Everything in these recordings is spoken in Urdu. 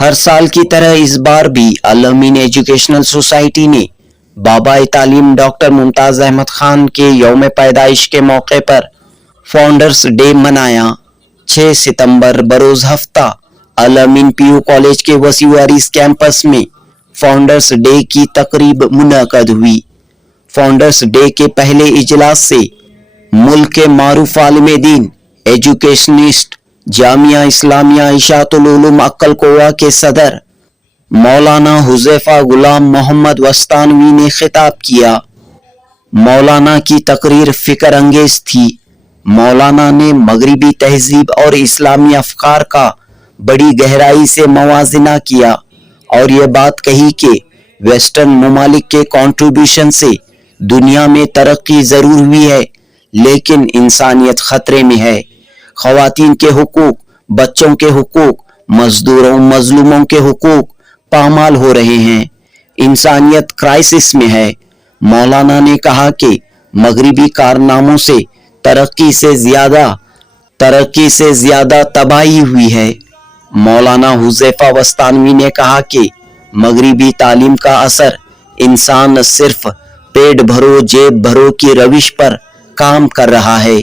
ہر سال کی طرح اس بار بھی الامین ایجوکیشنل سوسائٹی نے بابا تعلیم ڈاکٹر ممتاز احمد خان کے یوم پیدائش کے موقع پر فاؤنڈرز ڈے منایا۔ 6 ستمبر بروز ہفتہ الامین پی یو کالج کے وسیع عریض کیمپس میں فاؤنڈرز ڈے کی تقریب منعقد ہوئی۔ فاؤنڈرز ڈے کے پہلے اجلاس سے ملک کے معروف عالم دین، ایجوکیشنسٹ، جامعہ اسلامیہ اشاعت العلوم عقل کوہ کے صدر مولانا حذیفہ غلام محمد وسطانوی نے خطاب کیا۔ مولانا کی تقریر فکر انگیز تھی۔ مولانا نے مغربی تہذیب اور اسلامی افکار کا بڑی گہرائی سے موازنہ کیا اور یہ بات کہی کہ ویسٹرن ممالک کے کنٹریبیوشن سے دنیا میں ترقی ضرور ہوئی ہے، لیکن انسانیت خطرے میں ہے۔ خواتین کے حقوق، بچوں کے حقوق، مزدوروں مظلوموں کے حقوق پامال ہو رہے ہیں۔ انسانیت کرائسس میں ہے۔ مولانا نے کہا کہ مغربی کارناموں سے ترقی سے زیادہ تباہی ہوئی ہے۔ مولانا حذیفہ وسطانوی نے کہا کہ مغربی تعلیم کا اثر انسان صرف پیٹ بھرو جیب بھرو کی روش پر کام کر رہا ہے۔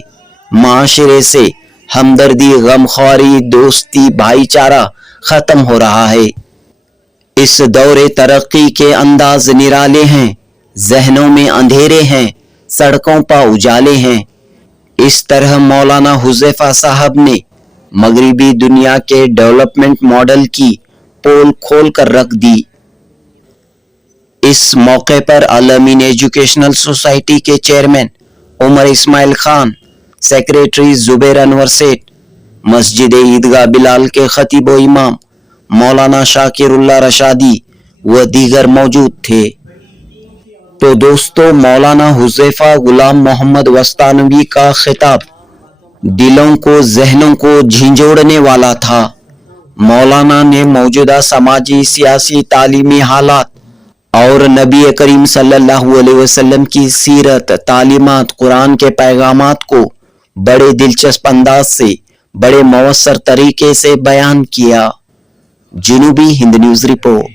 معاشرے سے ہمدردی، غمخواری، دوستی، بھائی چارہ ختم ہو رہا ہے۔ اس دور ترقی کے انداز نرالے ہیں، ذہنوں میں اندھیرے ہیں، سڑکوں پر اجالے ہیں۔ اس طرح مولانا حذیفہ صاحب نے مغربی دنیا کے ڈیولپمنٹ ماڈل کی پول کھول کر رکھ دی۔ اس موقع پر الامین ایجوکیشنل سوسائٹی کے چیئرمین عمر اسماعیل خان، سیکریٹری زبیر انور سیٹھ، مسجد عیدگاہ بلال کے خطیب و امام مولانا شاکر اللہ رشادی و دیگر موجود تھے۔ تو دوستو، مولانا حذیفہ غلام محمد وسطانوی کا خطاب دلوں کو، ذہنوں کو جھنجھوڑنے والا تھا۔ مولانا نے موجودہ سماجی، سیاسی، تعلیمی حالات اور نبی کریم صلی اللہ علیہ وسلم کی سیرت، تعلیمات، قرآن کے پیغامات کو بڑے دلچسپ انداز سے، بڑے مؤثر طریقے سے بیان کیا۔ جنوبی ہند نیوز رپورٹ۔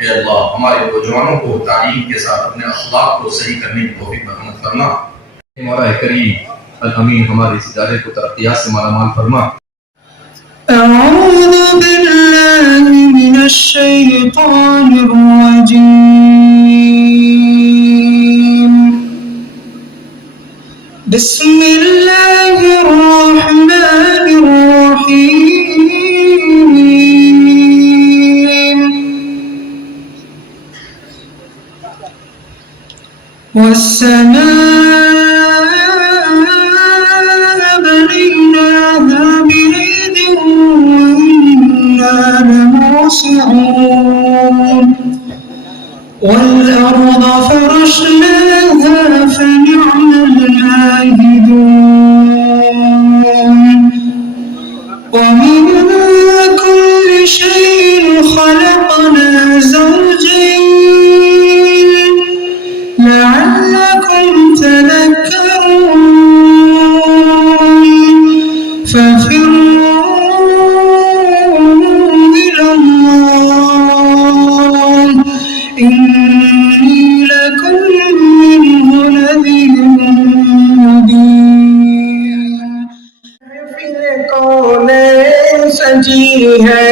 اے اللہ، ہمارے نوجوانوں کو تعلیم کے ساتھ اپنے اخلاق کو صحیح کرنے کی توفیق عطا فرما۔ مولا کریم الامین ہمارے اس ادارے کو ترقیات سے مالا مال فرما۔ اعوذ باللہ من الشیطان الرجیم، بسم اللہ الرحمن الرحیم، والسماء بنيناها بأيد وإنا لموسعون، والأرض فرشناها فنعم الماهدون، ومن كل شيء خلقنا زوجين لعلكم تذكرون، ففروا إلى الله إني لكم منه نذير مبين۔ محفل کونین سجی ہے،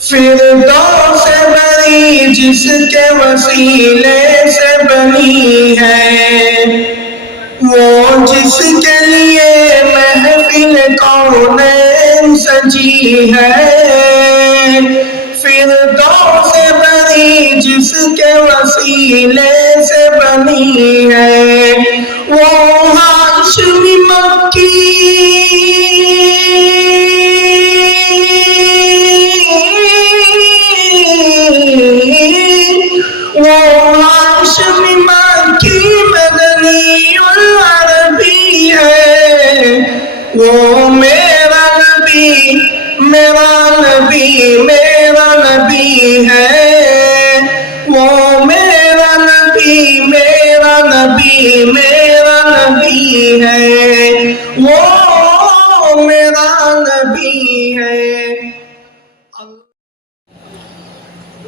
فردوس بری جس کے وسیلے سے بنی ہے، وہ جس کے لیے محفل کونین سجی ہے، فردوس بری جس کے وسیلے سے بنی ہے، وہ ہاشمی مکی مدنی العربی ہے، وہ میرا نبی ہے، وہ میرا میرا نبی ہے، وہ میرا نبی ہے۔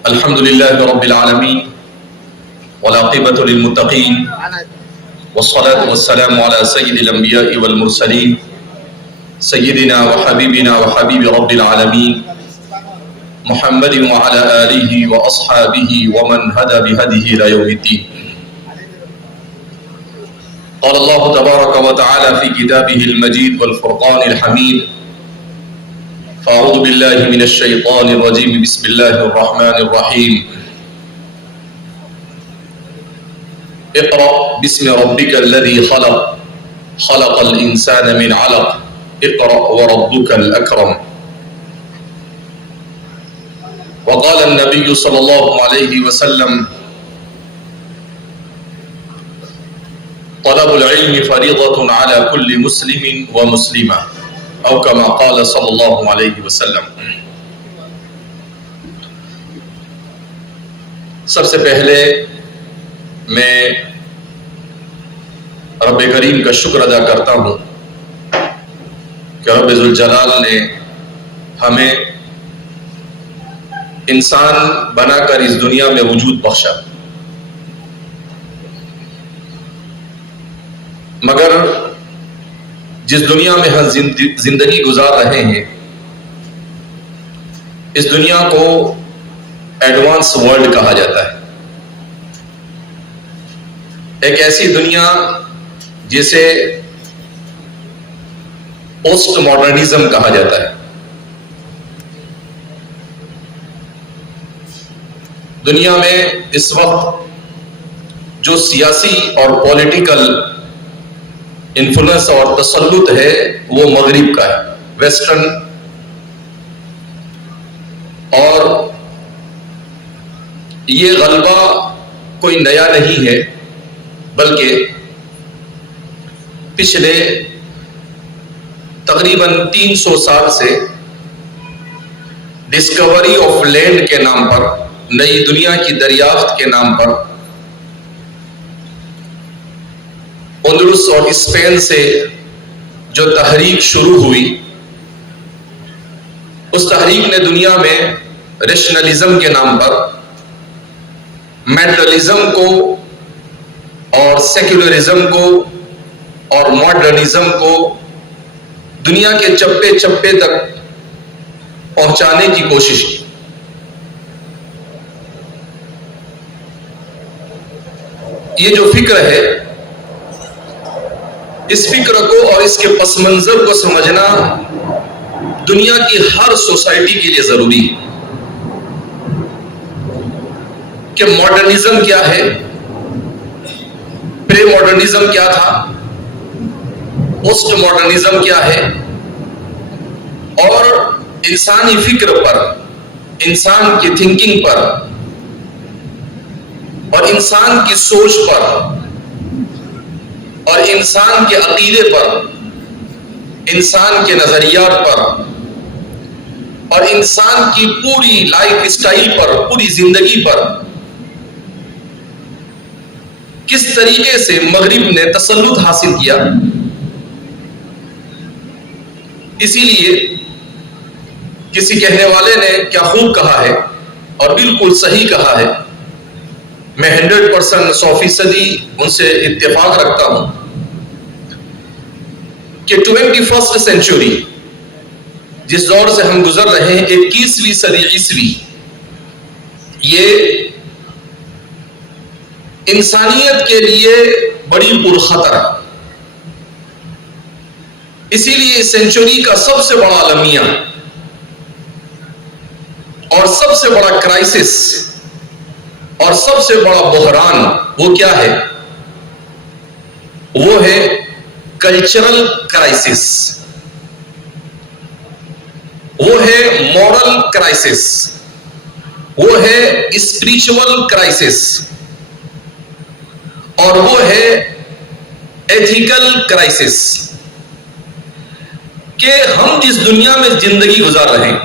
الحمد لله رب العالمين والعاقبة للمتقين والصلاة والسلام على سيد الأنبياء والمرسلين سيدنا وحبيبنا وحبيب رب العالمين محمد وعلى آله وأصحابه ومن هدى بهديه إلى يوم الدين. قال الله تبارك وتعالى في كتابه المجيد والفرقان الحميد: فأعوذ بالله من الشيطان الرجيم بسم الله الرحمن الرحيم اقرأ باسم ربك الذي خلق خلق الإنسان من علق اقرأ وربك الأكرم. وقال النبي صلى الله عليه وسلم: طلب العلم فريضة على كل مسلم ومسلمة او كما قال صلی اللہ علیہ وسلم. سب سے پہلے میں رب کریم کا شکر ادا کرتا ہوں کہ رب ذوالجلال نے ہمیں انسان بنا کر اس دنیا میں وجود بخشا، مگر جس دنیا میں ہم زندگی گزار رہے ہیں اس دنیا کو ایڈوانس ورلڈ کہا جاتا ہے، ایک ایسی دنیا جسے پوسٹ ماڈرنزم کہا جاتا ہے. دنیا میں اس وقت جو سیاسی اور پولیٹیکل انفلوئنس اور تسلط ہے وہ مغرب کا ہے، ویسٹرن، اور یہ غلبہ کوئی نیا نہیں ہے بلکہ پچھلے تقریباً 300 سال سے ڈسکوری آف لینڈ کے نام پر، نئی دنیا کی دریافت کے نام پر اندلس اور اسپین سے جو تحریک شروع ہوئی، اس تحریک نے دنیا میں ریشنلزم کے نام پر میٹرلزم کو اور سیکولرزم کو اور ماڈرنزم کو دنیا کے چپے چپے تک پہنچانے کی کوشش کی. یہ جو فکر ہے، اس فکر کو اور اس کے پس منظر کو سمجھنا دنیا کی ہر سوسائٹی کے لیے ضروری ہے کہ ماڈرنزم کیا ہے، پری ماڈرنزم کیا تھا، پوسٹ ماڈرنزم کیا ہے، اور انسانی فکر پر، انسان کی تھنکنگ پر اور انسان کی سوچ پر اور انسان کے عقیدے پر، انسان کے نظریات پر اور انسان کی پوری لائف سٹائل پر، پوری زندگی پر کس طریقے سے مغرب نے تسلط حاصل کیا. اسی لیے کسی کہنے والے نے کیا خوب کہا ہے اور بالکل صحیح کہا ہے، میں 100% 100% ان سے اتفاق رکھتا ہوں کہ 21st سینچری جس دور سے ہم گزر رہے ہیں، 21ویں صدی عیسوی، یہ انسانیت کے لیے بڑی پرخطر. اسی لیے اس سینچری کا سب سے بڑا المیہ اور سب سے بڑا کرائسس اور سب سے بڑا بحران وہ کیا ہے؟ وہ ہے کلچرل کرائسس، وہ ہے مورل کرائسس، وہ ہے اسپریچول کرائسس، اور وہ ہے ایتھیکل کرائسس. کہ ہم جس دنیا میں زندگی گزار رہے ہیں،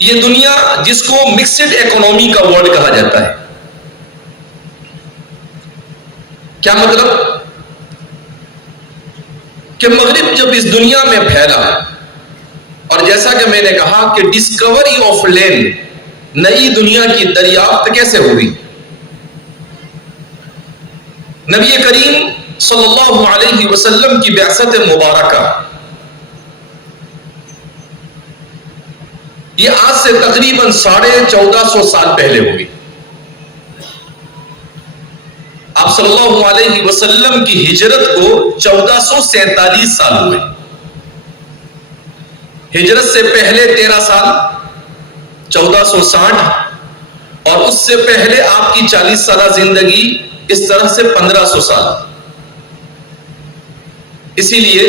یہ دنیا جس کو مکسڈ اکنامی کا ورڈ کہا جاتا ہے، کیا مطلب کہ مغرب جب اس دنیا میں پھیلا، اور جیسا کہ میں نے کہا کہ ڈسکوری آف لینڈ، نئی دنیا کی دریافت کیسے ہوئی؟ نبی کریم صلی اللہ علیہ وسلم کی بعثت مبارکہ یہ آج سے تقریباً 1450 سال پہلے ہوئی۔ آپ صلی اللہ علیہ وسلم کی ہجرت کو 1447 سال ہوئے۔ ہجرت سے پہلے 13 سال 1460، اور اس سے پہلے آپ کی 40 سالہ زندگی، اس طرح سے 1500 سال۔ اسی لیے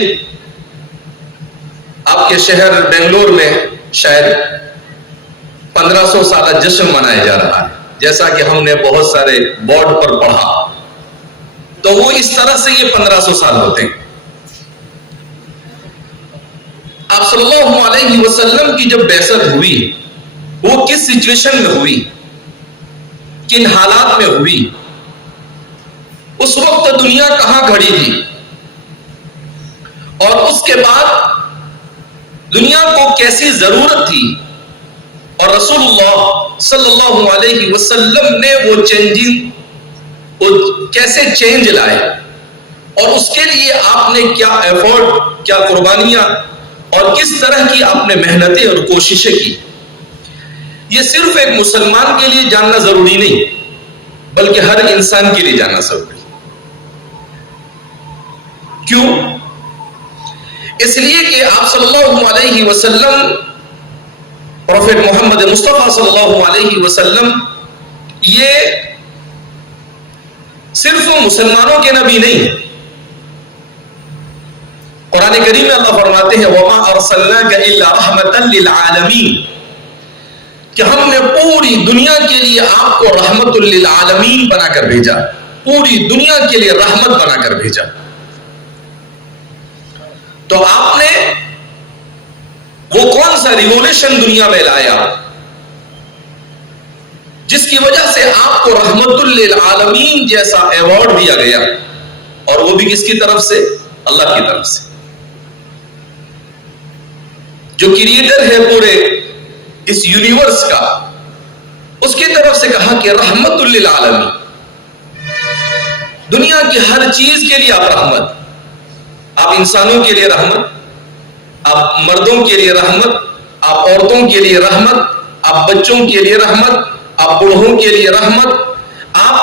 آپ کے شہر بنگلور میں شاید 1500 سالہ جشن منایا جا رہا ہے، جیسا کہ ہم نے بہت سارے بورڈ پر پڑھا، تو وہ اس طرح سے یہ 1500 سال ہوتے ہیں۔ آپ صلی اللہ علیہ وسلم کی جب بعثت ہوئی، وہ کس سچویشن میں ہوئی، کن حالات میں ہوئی، اس وقت دنیا کہاں کھڑی تھی، اور اس کے بعد دنیا کو کیسی ضرورت تھی، اور رسول اللہ صلی اللہ علیہ وسلم نے وہ چینجنگ کیسے چینج لائے، اور اس کے لیے آپ نے کیا ایفورٹ، کیا قربانیاں، اور کس طرح کی آپ نے محنتیں اور کوششیں کی۔ یہ صرف ایک مسلمان کے لیے جاننا ضروری نہیں، بلکہ ہر انسان کے لیے جاننا ضروری۔ کیوں؟ اس لیے کہ آپ صلی اللہ علیہ وسلم، پروفیٹ محمد مصطفیٰ صلی اللہ علیہ وسلم، یہ صرف مسلمانوں کے نبی نہیں۔ قرآن کریم میں اللہ فرماتے ہیں وَمَا أَرْسَلْنَاكَ إِلَّا رَحْمَةً لِلْعَالَمِينَ، کہ ہم نے پوری دنیا کے لیے آپ کو رحمت للعالمین بنا کر بھیجا، پوری دنیا کے لیے رحمت بنا کر بھیجا۔ تو آپ نے وہ کون سا ریولیوشن دنیا میں لایا جس کی وجہ سے آپ کو رحمت للعالمین جیسا ایوارڈ دیا گیا، اور وہ بھی کس کی طرف سے؟ اللہ کی طرف سے، جو کریٹر ہے پورے اس یونیورس کا، اس کی طرف سے کہا کہ رحمت للعالمین، دنیا کی ہر چیز کے لیے آپ رحمت، آپ انسانوں کے لیے رحمت، آپ مردوں کے لیے رحمت، آپ عورتوں کے لیے رحمت، آپ بچوں کے لیے رحمت، آپ بوڑھوں کے لیے رحمت، آپ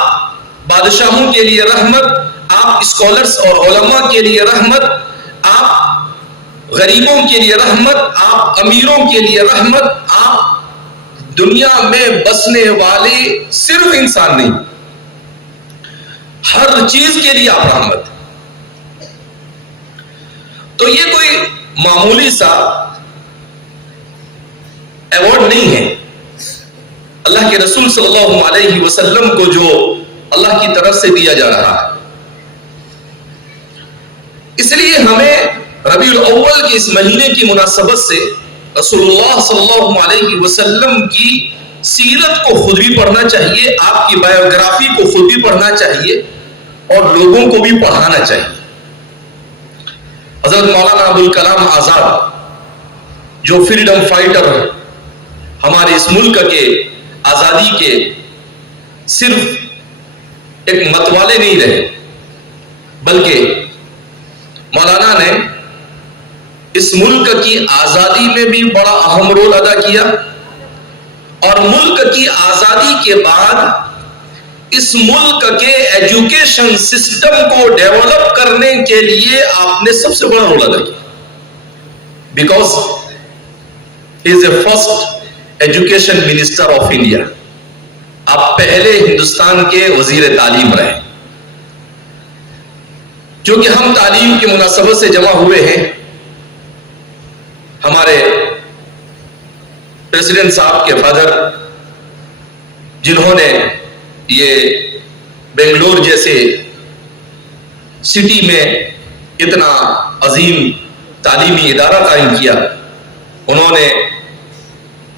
بادشاہوں کے لیے رحمت، آپ اسکالرز اور علماء کے لیے رحمت، آپ غریبوں کے لیے رحمت، آپ امیروں کے لیے رحمت، آپ دنیا میں بسنے والے صرف انسان نہیں، ہر چیز کے لیے آپ رحمت۔ تو یہ کوئی معمولی سا ایوارڈ نہیں ہے، اللہ کے رسول صلی اللہ علیہ وسلم کو جو اللہ کی طرف سے دیا جا رہا ہے۔ اس لیے ہمیں ربیع الاول کے اس مہینے کی مناسبت سے رسول اللہ صلی اللہ علیہ وسلم کی سیرت کو خود بھی پڑھنا چاہیے، آپ کی بایوگرافی کو خود بھی پڑھنا چاہیے، اور لوگوں کو بھی پڑھانا چاہیے۔ حضرت مولانا ابوالکلام آزاد، جو فریڈم فائٹر ہمارے اس ملک کے آزادی کے صرف ایک متوالے نہیں رہے، بلکہ مولانا نے اس ملک کی آزادی میں بھی بڑا اہم رول ادا کیا، اور ملک کی آزادی کے بعد اس ملک کے ایجوکیشن سسٹم کو ڈیولپ کرنے کے لیے آپ نے سب سے بڑا رول ادا کیا، because he is a first education minister of India. آپ پہلے ہندوستان کے وزیر تعلیم رہے۔ کیونکہ ہم تعلیم کی مناسبت سے جمع ہوئے ہیں، ہمارے پریزیڈنٹ صاحب کے فادر، جنہوں نے یہ بنگلور جیسے سٹی میں اتنا عظیم تعلیمی ادارہ قائم کیا، انہوں نے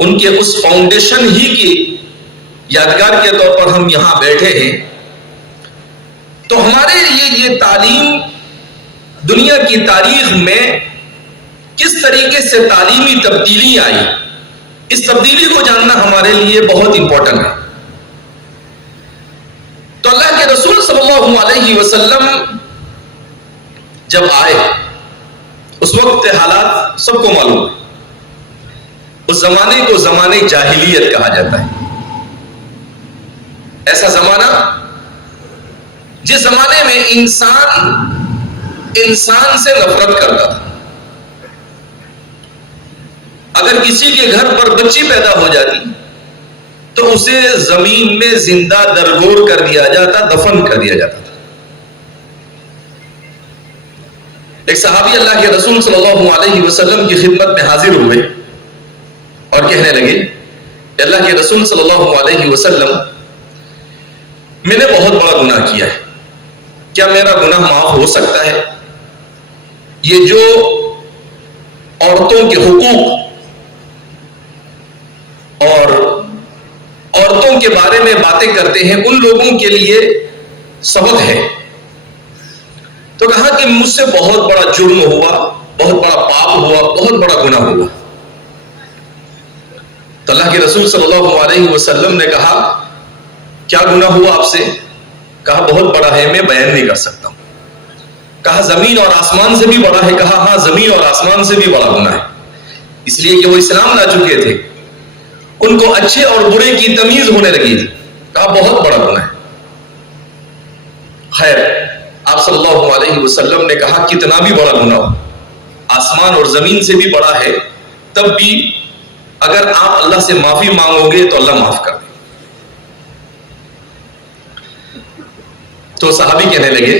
ان کے اس فاؤنڈیشن ہی کی یادگار کے طور پر ہم یہاں بیٹھے ہیں۔ تو ہمارے لیے یہ تعلیم دنیا کی تاریخ میں کس طریقے سے تعلیمی تبدیلی آئی، اس تبدیلی کو جاننا ہمارے لیے بہت امپورٹنٹ ہے۔ تو اللہ کے رسول صلی اللہ علیہ وسلم جب آئے، اس وقت حالات سب کو معلوم ہے۔ اس زمانے کو زمانے جاہلیت کہا جاتا ہے، ایسا زمانہ جس زمانے میں انسان سے نفرت کرتا تھا۔ اگر کسی کے گھر پر بچی پیدا ہو جاتی تو اسے زمین میں زندہ درگور کر دیا جاتا، دفن کر دیا جاتا تھا۔ ایک صحابی اللہ کے رسول صلی اللہ علیہ وسلم کی خدمت میں حاضر ہوئے اور کہنے لگے کہ اللہ کے رسول صلی اللہ علیہ وسلم، میں نے بہت بڑا گناہ کیا ہے، کیا میرا گناہ معاف ہو سکتا ہے؟ یہ جو عورتوں کے حقوق اور عورتوں کے بارے میں باتیں کرتے ہیں، ان لوگوں کے لیے سبق ہے۔ تو کہا کہ مجھ سے بہت بڑا جرم ہوا، بہت بڑا پاپ ہوا، بہت بڑا گناہ ہوا۔ تو اللہ کے رسول صلی اللہ علیہ وسلم نے کہا کیا گناہ ہوا آپ سے؟ کہا بہت بڑا ہے، میں بیان نہیں کر سکتا ہوں۔ کہا زمین اور آسمان سے بھی بڑا ہے؟ کہا ہاں، زمین اور آسمان سے بھی بڑا گناہ ہے، اس لیے کہ وہ اسلام لا چکے تھے، ان کو اچھے اور برے کی تمیز ہونے لگی تھی۔ کہا بہت بڑا گناہ ہے۔ خیر، آپ صلی اللہ علیہ وسلم نے کہا کتنا بھی بڑا گناہ ہو، آسمان اور زمین سے بھی بڑا ہے، تب بھی اگر آپ اللہ سے معافی مانگو گے تو اللہ معاف کر دے۔ تو صحابی کہنے لگے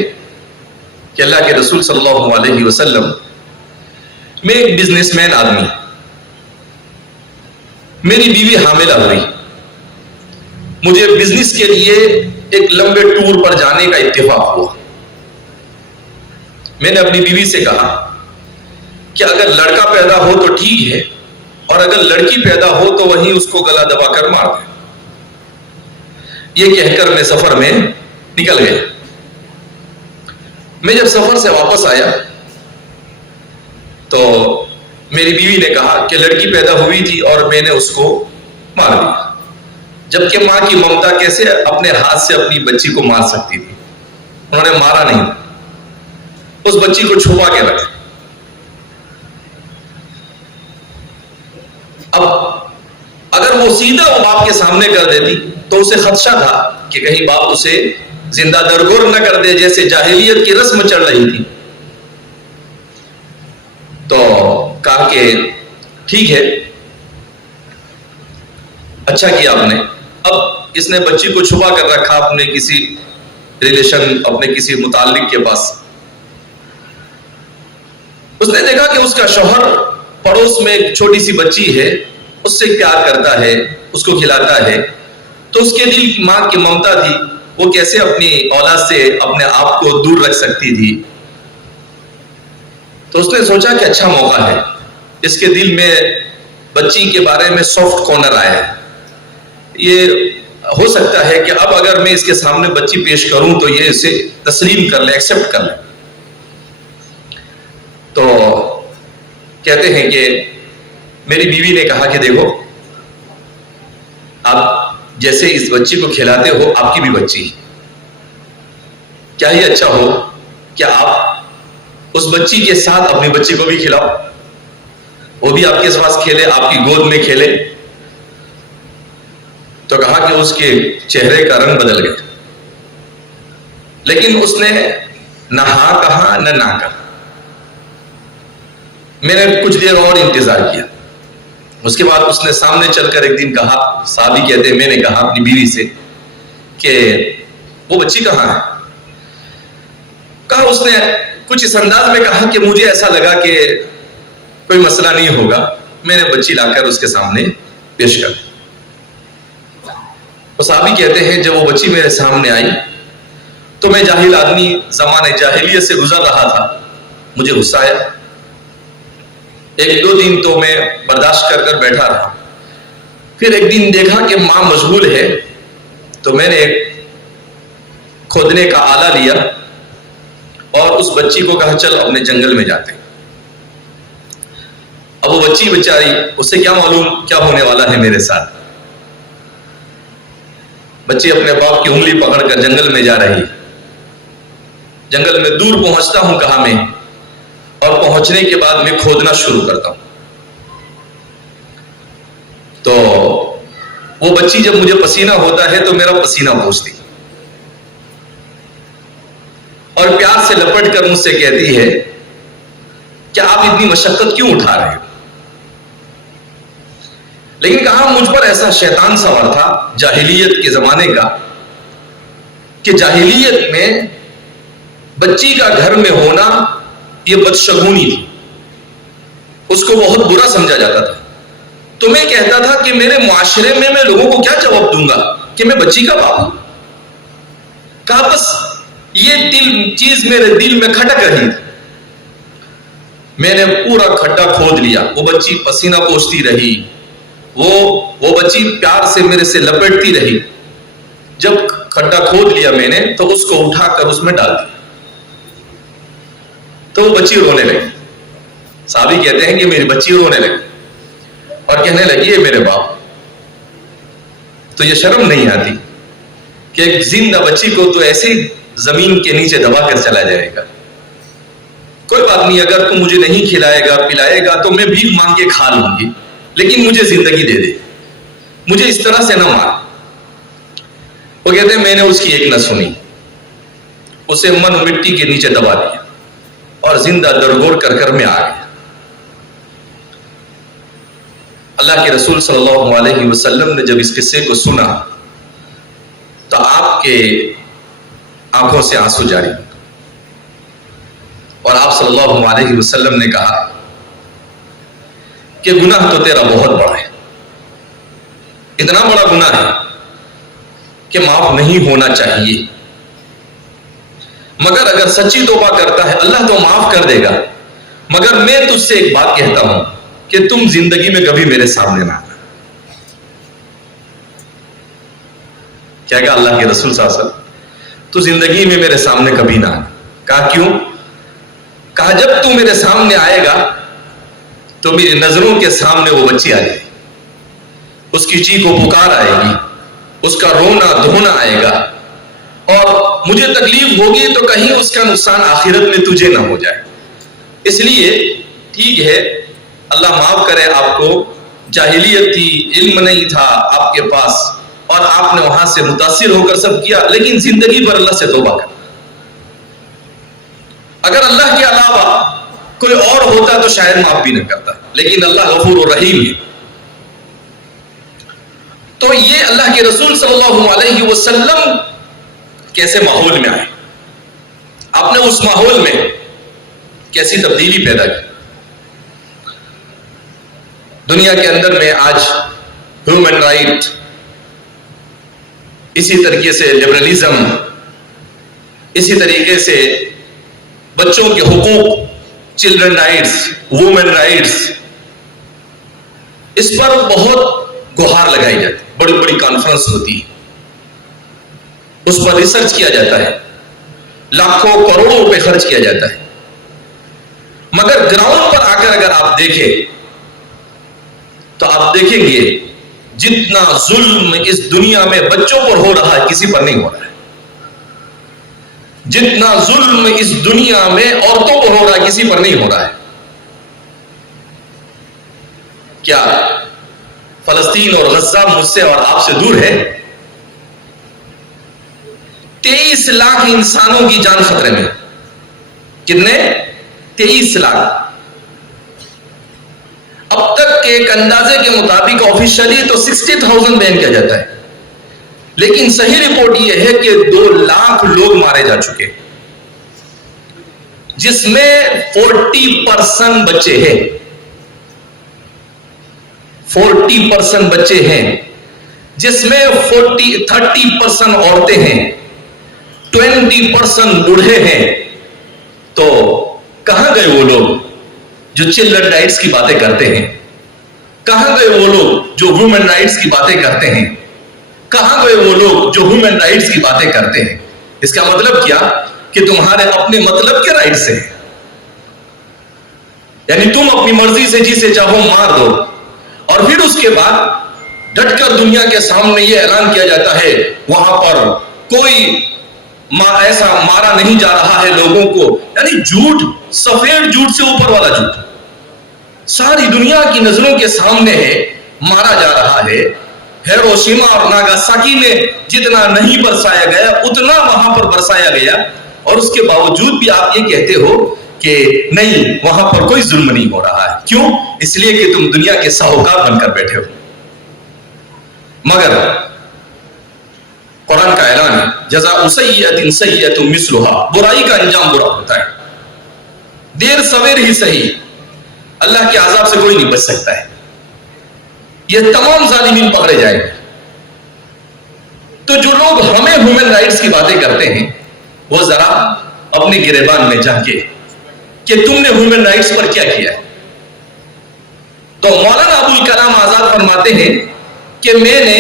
کہ اللہ کے رسول صلی اللہ علیہ وسلم، میں ایک بزنس مین آدمی، میری بیوی حاملہ ہوئی، مجھے بزنس کے لیے ایک لمبے ٹور پر جانے کا اتفاق ہوا۔ میں نے اپنی بیوی سے کہا کہ اگر لڑکا پیدا ہو تو ٹھیک ہے، اور اگر لڑکی پیدا ہو تو وہیں اس کو گلا دبا کر مار دیں۔ یہ کہہ کر میں سفر میں نکل گیا۔ میں جب سفر سے واپس آیا تو میری بیوی نے کہا کہ لڑکی پیدا ہوئی تھی اور میں نے اس کو مار دیا، جبکہ ماں کی ممتا کیسے اپنے ہاتھ سے اپنی بچی کو مار سکتی تھی؟ انہوں نے مارا نہیں، اس بچی کو چھپا کے رکھا۔ اب اگر وہ سیدھا وہ باپ کے سامنے کر دیتی تو اسے خدشہ تھا کہ کہیں باپ اسے زندہ درگور نہ کر دے، جیسے جاہلیت کی رسم چل رہی تھی۔ تو کہا کہ ٹھیک ہے، اچھا کیا آپ نے۔ اب اس نے بچی کو چھپا کر رکھا اپنے کسی ریلیشن، اپنے کسی متعلق کے پاس۔ اس نے دیکھا کہ اس کا شوہر پڑوس میں ایک چھوٹی سی بچی ہے، اس سے پیار کرتا ہے، اس کو کھلاتا ہے، تو اس کے دل ماں کی ممتا تھی، وہ کیسے اپنی اولاد سے اپنے آپ کو دور رکھ سکتی تھی۔ تو اس نے سوچا کہ اچھا موقع ہے، اس کے دل میں بچی کے بارے میں سافٹ کارنر آیا ہے، یہ ہو سکتا ہے کہ اب اگر میں اس کے سامنے بچی پیش کروں تو یہ اسے تسلیم کر لے، ایکسپٹ کر لے۔ تو کہتے ہیں کہ میری بیوی نے کہا کہ دیکھو، آپ جیسے اس بچی کو کھلاتے ہو، آپ کی بھی بچی، کیا ہی اچھا ہو کہ آپ اس بچی کے ساتھ اپنی بچی کو بھی کھلاؤ، وہ بھی آپ کے پاس کھیلے، آپ کی گود میں کھیلے۔ تو کہا کہ اس کے چہرے کا رنگ بدل گیا، لیکن اس نے نہ ہاں کہا نہ کہا۔ میں نے کچھ دیر اور انتظار کیا، اس کے بعد اس نے سامنے چل کر ایک دن کہا، صحابی کہتے ہیں میں نے کہا اپنی بیوی سے کہ وہ بچی کہاں ہے؟ کہا اس نے کچھ اس انداز میں کہا کہ مجھے ایسا لگا کہ کوئی مسئلہ نہیں ہوگا، میں نے بچی لا کر اس کے سامنے پیش کر دی۔ صحابی کہتے ہیں جب وہ بچی میرے سامنے آئی تو میں جاہل آدمی زمانے جاہلیت سے گزر رہا تھا، مجھے غصہ آیا۔ ایک دو دن تو میں برداشت کر کر بیٹھا رہا، پھر ایک دن دیکھا کہ ماں مشغول ہے تو میں نے کھودنے کا آلہ لیا اور اس بچی کو کہا چل اپنے جنگل میں جاتے ہیں۔ اب وہ بچی بیچاری، اسے کیا معلوم کیا ہونے والا ہے میرے ساتھ۔ بچی اپنے باپ کی انگلی پکڑ کر جنگل میں جا رہی، جنگل میں دور پہنچتا ہوں کہاں میں، اور پہنچنے کے بعد میں کھودنا شروع کرتا ہوں۔ تو وہ بچی جب مجھے پسینہ ہوتا ہے تو میرا پسینہ پوچھتی اور پیار سے لپٹ کر مجھ سے کہتی ہے کہ آپ اتنی مشقت کیوں اٹھا رہے ہو؟ لیکن کہاں مجھ پر ایسا شیطان سوار تھا جاہلیت کے زمانے کا کہ جاہلیت میں بچی کا گھر میں ہونا یہ بدشگونی تھی، اس کو بہت برا سمجھا جاتا تھا۔ تو میں کہتا تھا کہ میرے معاشرے میں لوگوں کو کیا جواب دوں گا کہ میں بچی کا باپ ہوں؟ کہا بس یہ چیز میرے دل میں کھٹک رہی تھی۔ میں نے پورا کھڈا کھود لیا، وہ بچی پسینہ پوچھتی رہی، وہ بچی پیار سے میرے سے لپٹتی رہی۔ جب کھڈا کھود لیا میں نے تو اس کو اٹھا کر اس میں ڈال دیا، تو وہ بچی رونے لگی۔ صحابی کہتے ہیں کہ میری بچی رونے لگی اور کہنے لگی ہے میرے باپ، تو یہ شرم نہیں آتی کہ ایک زندہ بچی کو تو ایسی زمین کے نیچے دبا کر چلا جائے گا؟ کوئی بات نہیں، اگر تم مجھے نہیں کھلائے گا پلائے گا تو میں بھیک مانگ کے کھا لوں گی، لیکن مجھے زندگی دے دے، مجھے اس طرح سے نہ مار۔ وہ کہتے ہیں میں نے اس کی ایک نہ سنی، اسے من مٹی کے نیچے دبا دیا اور زندہ درگور کر میں آ گیا۔ اللہ کے رسول صلی اللہ علیہ وسلم نے جب اس قصے کو سنا تو آپ کے آنکھوں سے آنسو جاری، اور آپ صلی اللہ علیہ وسلم نے کہا کہ گناہ تو تیرا بہت بڑا ہے، اتنا بڑا گناہ ہے کہ معاف نہیں ہونا چاہیے، مگر اگر سچی توبہ کرتا ہے اللہ تو معاف کر دے گا، مگر میں تجھ سے ایک بات کہتا ہوں کہ تم زندگی میں کبھی میرے سامنے نہ آنا۔ کیا کہا اللہ کے رسول صلی اللہ علیہ وسلم؟ تو زندگی میں میرے سامنے کبھی نہ آنا۔ کہا کیوں؟ کہا جب تو میرے سامنے آئے گا تو میری نظروں کے سامنے وہ بچی آ جائے گی، اس کی چیخ و پکار آئے گی، اس کا رونا دھونا آئے گا، اور مجھے تکلیف ہوگی تو کہیں اس کا نقصان آخرت میں تجھے نہ ہو جائے۔ اس لیے ٹھیک ہے اللہ معاف کرے آپ کو، جاہلیت تھی، علم نہیں تھا آپ کے پاس اور آپ نے وہاں سے متاثر ہو کر سب کیا، لیکن زندگی پر اللہ سے توبہ کر۔ اگر اللہ کے علاوہ کوئی اور ہوتا تو شاید معاف بھی نہ کرتا، لیکن اللہ غفور و رحیم ہے۔ تو یہ اللہ کے رسول صلی اللہ علیہ وسلم کیسے ماحول میں آئے، آپ نے اس ماحول میں کیسی تبدیلی پیدا کی۔ دنیا کے اندر میں آج ہیومن رائٹ، اسی طریقے سے لبرلزم، اسی طریقے سے بچوں کے حقوق، چلڈرن رائٹس، وومن رائٹس، اس پر بہت گہار لگائی جاتی ہے، بڑی بڑی کانفرنس ہوتی ہے، اس پر ریسرچ کیا جاتا ہے، لاکھوں کروڑوں روپے خرچ کیا جاتا ہے، مگر گراؤنڈ پر آ کر اگر آپ دیکھیں تو آپ دیکھیں گے جتنا ظلم اس دنیا میں بچوں پر ہو رہا ہے کسی پر نہیں ہو رہا ہے، جتنا ظلم اس دنیا میں عورتوں پر ہو رہا ہے کسی پر نہیں ہو رہا ہے۔ کیا فلسطین اور غزہ مجھ سے اور آپ سے دور ہے؟ 23 لاکھ انسانوں کی جان خطرے میں۔ کتنے؟ 23 لاکھ۔ اب تک کے ایک اندازے کے مطابق آفیشلی تو 60,000 بیان کیا جاتا ہے، لیکن صحیح رپورٹ یہ ہے کہ 2 لاکھ لوگ مارے جا چکے، جس میں 40% بچے ہیں، 40% بچے ہیں، جس میں 30% عورتیں ہیں، 20% بوڑھے ہیں۔ تو کہاں گئے وہ لوگ جو چلڈرن رائٹس کی باتیں کرتے ہیں؟ کہاں گئے وہ لوگ جو وومن رائٹس کی باتیں کرتے ہیں؟ کہاں گئے وہ لوگ جو ہیومن رائٹس کی باتیں کرتے ہیں؟ اس کا مطلب کیا کہ تمہارے اپنے مطلب کے رائٹ سے، یعنی تم اپنی مرضی سے جسے چاہو مار دو، اور پھر اس کے بعد ڈٹ کر دنیا کے سامنے یہ اعلان کیا جاتا ہے وہاں پر کوئی ایسا مارا نہیں جا رہا ہے لوگوں کو، یعنی جھوٹ، سفید جھوٹ سے اوپر والا جھوٹ ساری دنیا کی نظروں کے سامنے ہے، مارا جا رہا ہے۔ ہیروشیما اور ناگاساکی میں جتنا نہیں برسایا گیا اتنا وہاں پر برسایا گیا، اور اس کے باوجود بھی آپ یہ کہتے ہو کہ نہیں وہاں پر کوئی ظلم نہیں ہو رہا ہے۔ کیوں؟ اس لیے کہ تم دنیا کے ساہوکار بن کر بیٹھے ہو۔ مگر قرآن کا اعلان ہے جزاء سیئۃ سیئۃ مثلھا، برائی کا انجام برا ہوتا ہے، دیر سویر ہی صحیح، اللہ کے عذاب سے کوئی نہیں بچ سکتا ہے، یہ تمام ظالمین پکڑے جائیں گے۔ تو جو لوگ ہمیں ہیومن رائٹس کی باتیں کرتے ہیں وہ ذرا اپنے گریبان میں جا کے کہ تم نے ہیومن رائٹس پر کیا کیا ہے۔ تو مولانا ابوالکلام آزاد فرماتے ہیں کہ میں نے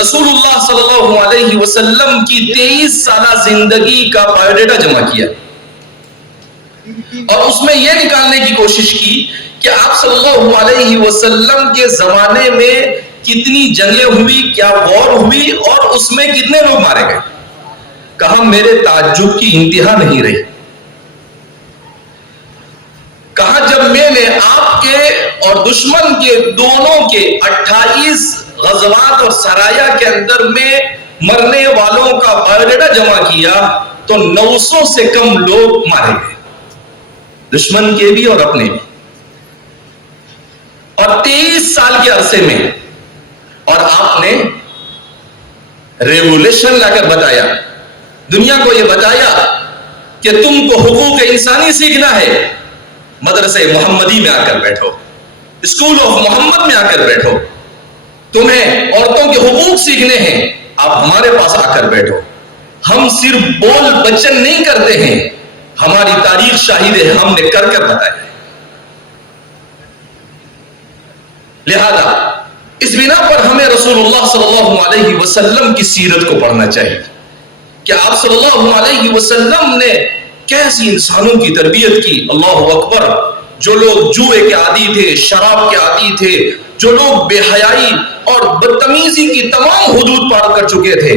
رسول اللہ صلی اللہ علیہ وسلم کی 23 سالہ زندگی کا بایو ڈیٹا جمع کیا اور اس میں یہ نکالنے کی کوشش کی کہ آپ صلی اللہ علیہ وسلم کے زمانے میں کتنی جنگیں ہوئی، کیا وار ہوئی، اور اس میں کتنے لوگ مارے گئے۔ کہا میرے تعجب کی انتہا نہیں رہی، کہا جب میں نے آپ کے اور دشمن کے دونوں کے 28 غزوات اور سرایا کے اندر میں مرنے والوں کا بایو ڈیٹا جمع کیا تو 900 سے کم لوگ مارے گئے، دشمن کے بھی اور اپنے بھی، اور 23 سال کے عرصے میں۔ اور آپ نے ریگولیشن لا کر بتایا، دنیا کو یہ بتایا کہ تم کو حقوق انسانی سیکھنا ہے، مدرسے محمدی میں آ کر بیٹھو، اسکول آف محمد میں آ کر بیٹھو، تمہیں عورتوں کے حقوق سیکھنے ہیں، آپ ہمارے پاس آ کر بیٹھو۔ ہم صرف بول بچن نہیں کرتے ہیں، ہماری تاریخ شاہد ہے، ہم نے کر کر بتایا ہے۔ لہذا اس بنا پر ہمیں رسول اللہ صلی اللہ علیہ وسلم کی سیرت کو پڑھنا چاہیے کہ آپ صلی اللہ علیہ وسلم نے کیسی انسانوں کی تربیت کی۔ اللہ اکبر! جو لوگ جوئے کے عادی تھے، شراب کے عادی تھے، جو لوگ بے حیائی اور بدتمیزی کی تمام حدود پار کر چکے تھے،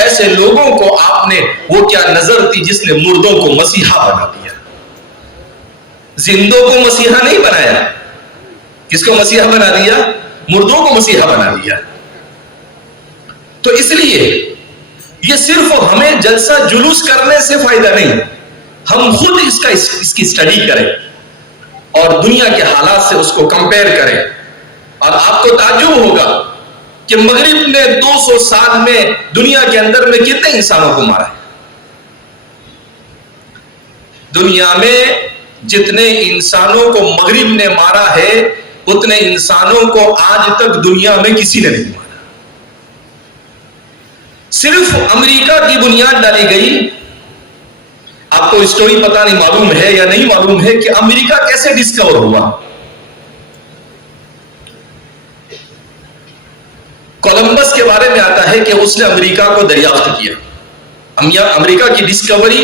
ایسے لوگوں کو آپ نے، وہ کیا نظر تھی جس نے مردوں کو مسیحا بنا دیا، زندوں کو مسیحا نہیں بنایا۔ کس کو مسیحا بنا دیا؟ مردوں کو مسیحا بنا دیا۔ تو اس لیے یہ صرف ہمیں جلسہ جلوس کرنے سے فائدہ نہیں، ہم خود اس کی اسٹڈی کریں اور دنیا کے حالات سے اس کو کمپیئر کریں، اور آپ کو تعجب ہوگا کہ مغرب نے 200 سال میں دنیا کے اندر میں کتنے انسانوں کو مارا ہے۔ دنیا میں جتنے انسانوں کو مغرب نے مارا ہے اتنے انسانوں کو آج تک دنیا میں کسی نے نہیں مارا۔ صرف امریکہ کی بنیاد ڈالی گئی۔ آپ کو اسٹوری پتہ نہیں معلوم ہے یا نہیں معلوم ہے کہ امریکہ کیسے ڈسکور ہوا۔ کولمبس کے بارے میں آتا ہے کہ اس نے امریکہ کو دریافت کیا۔ امریکہ کی ڈسکوری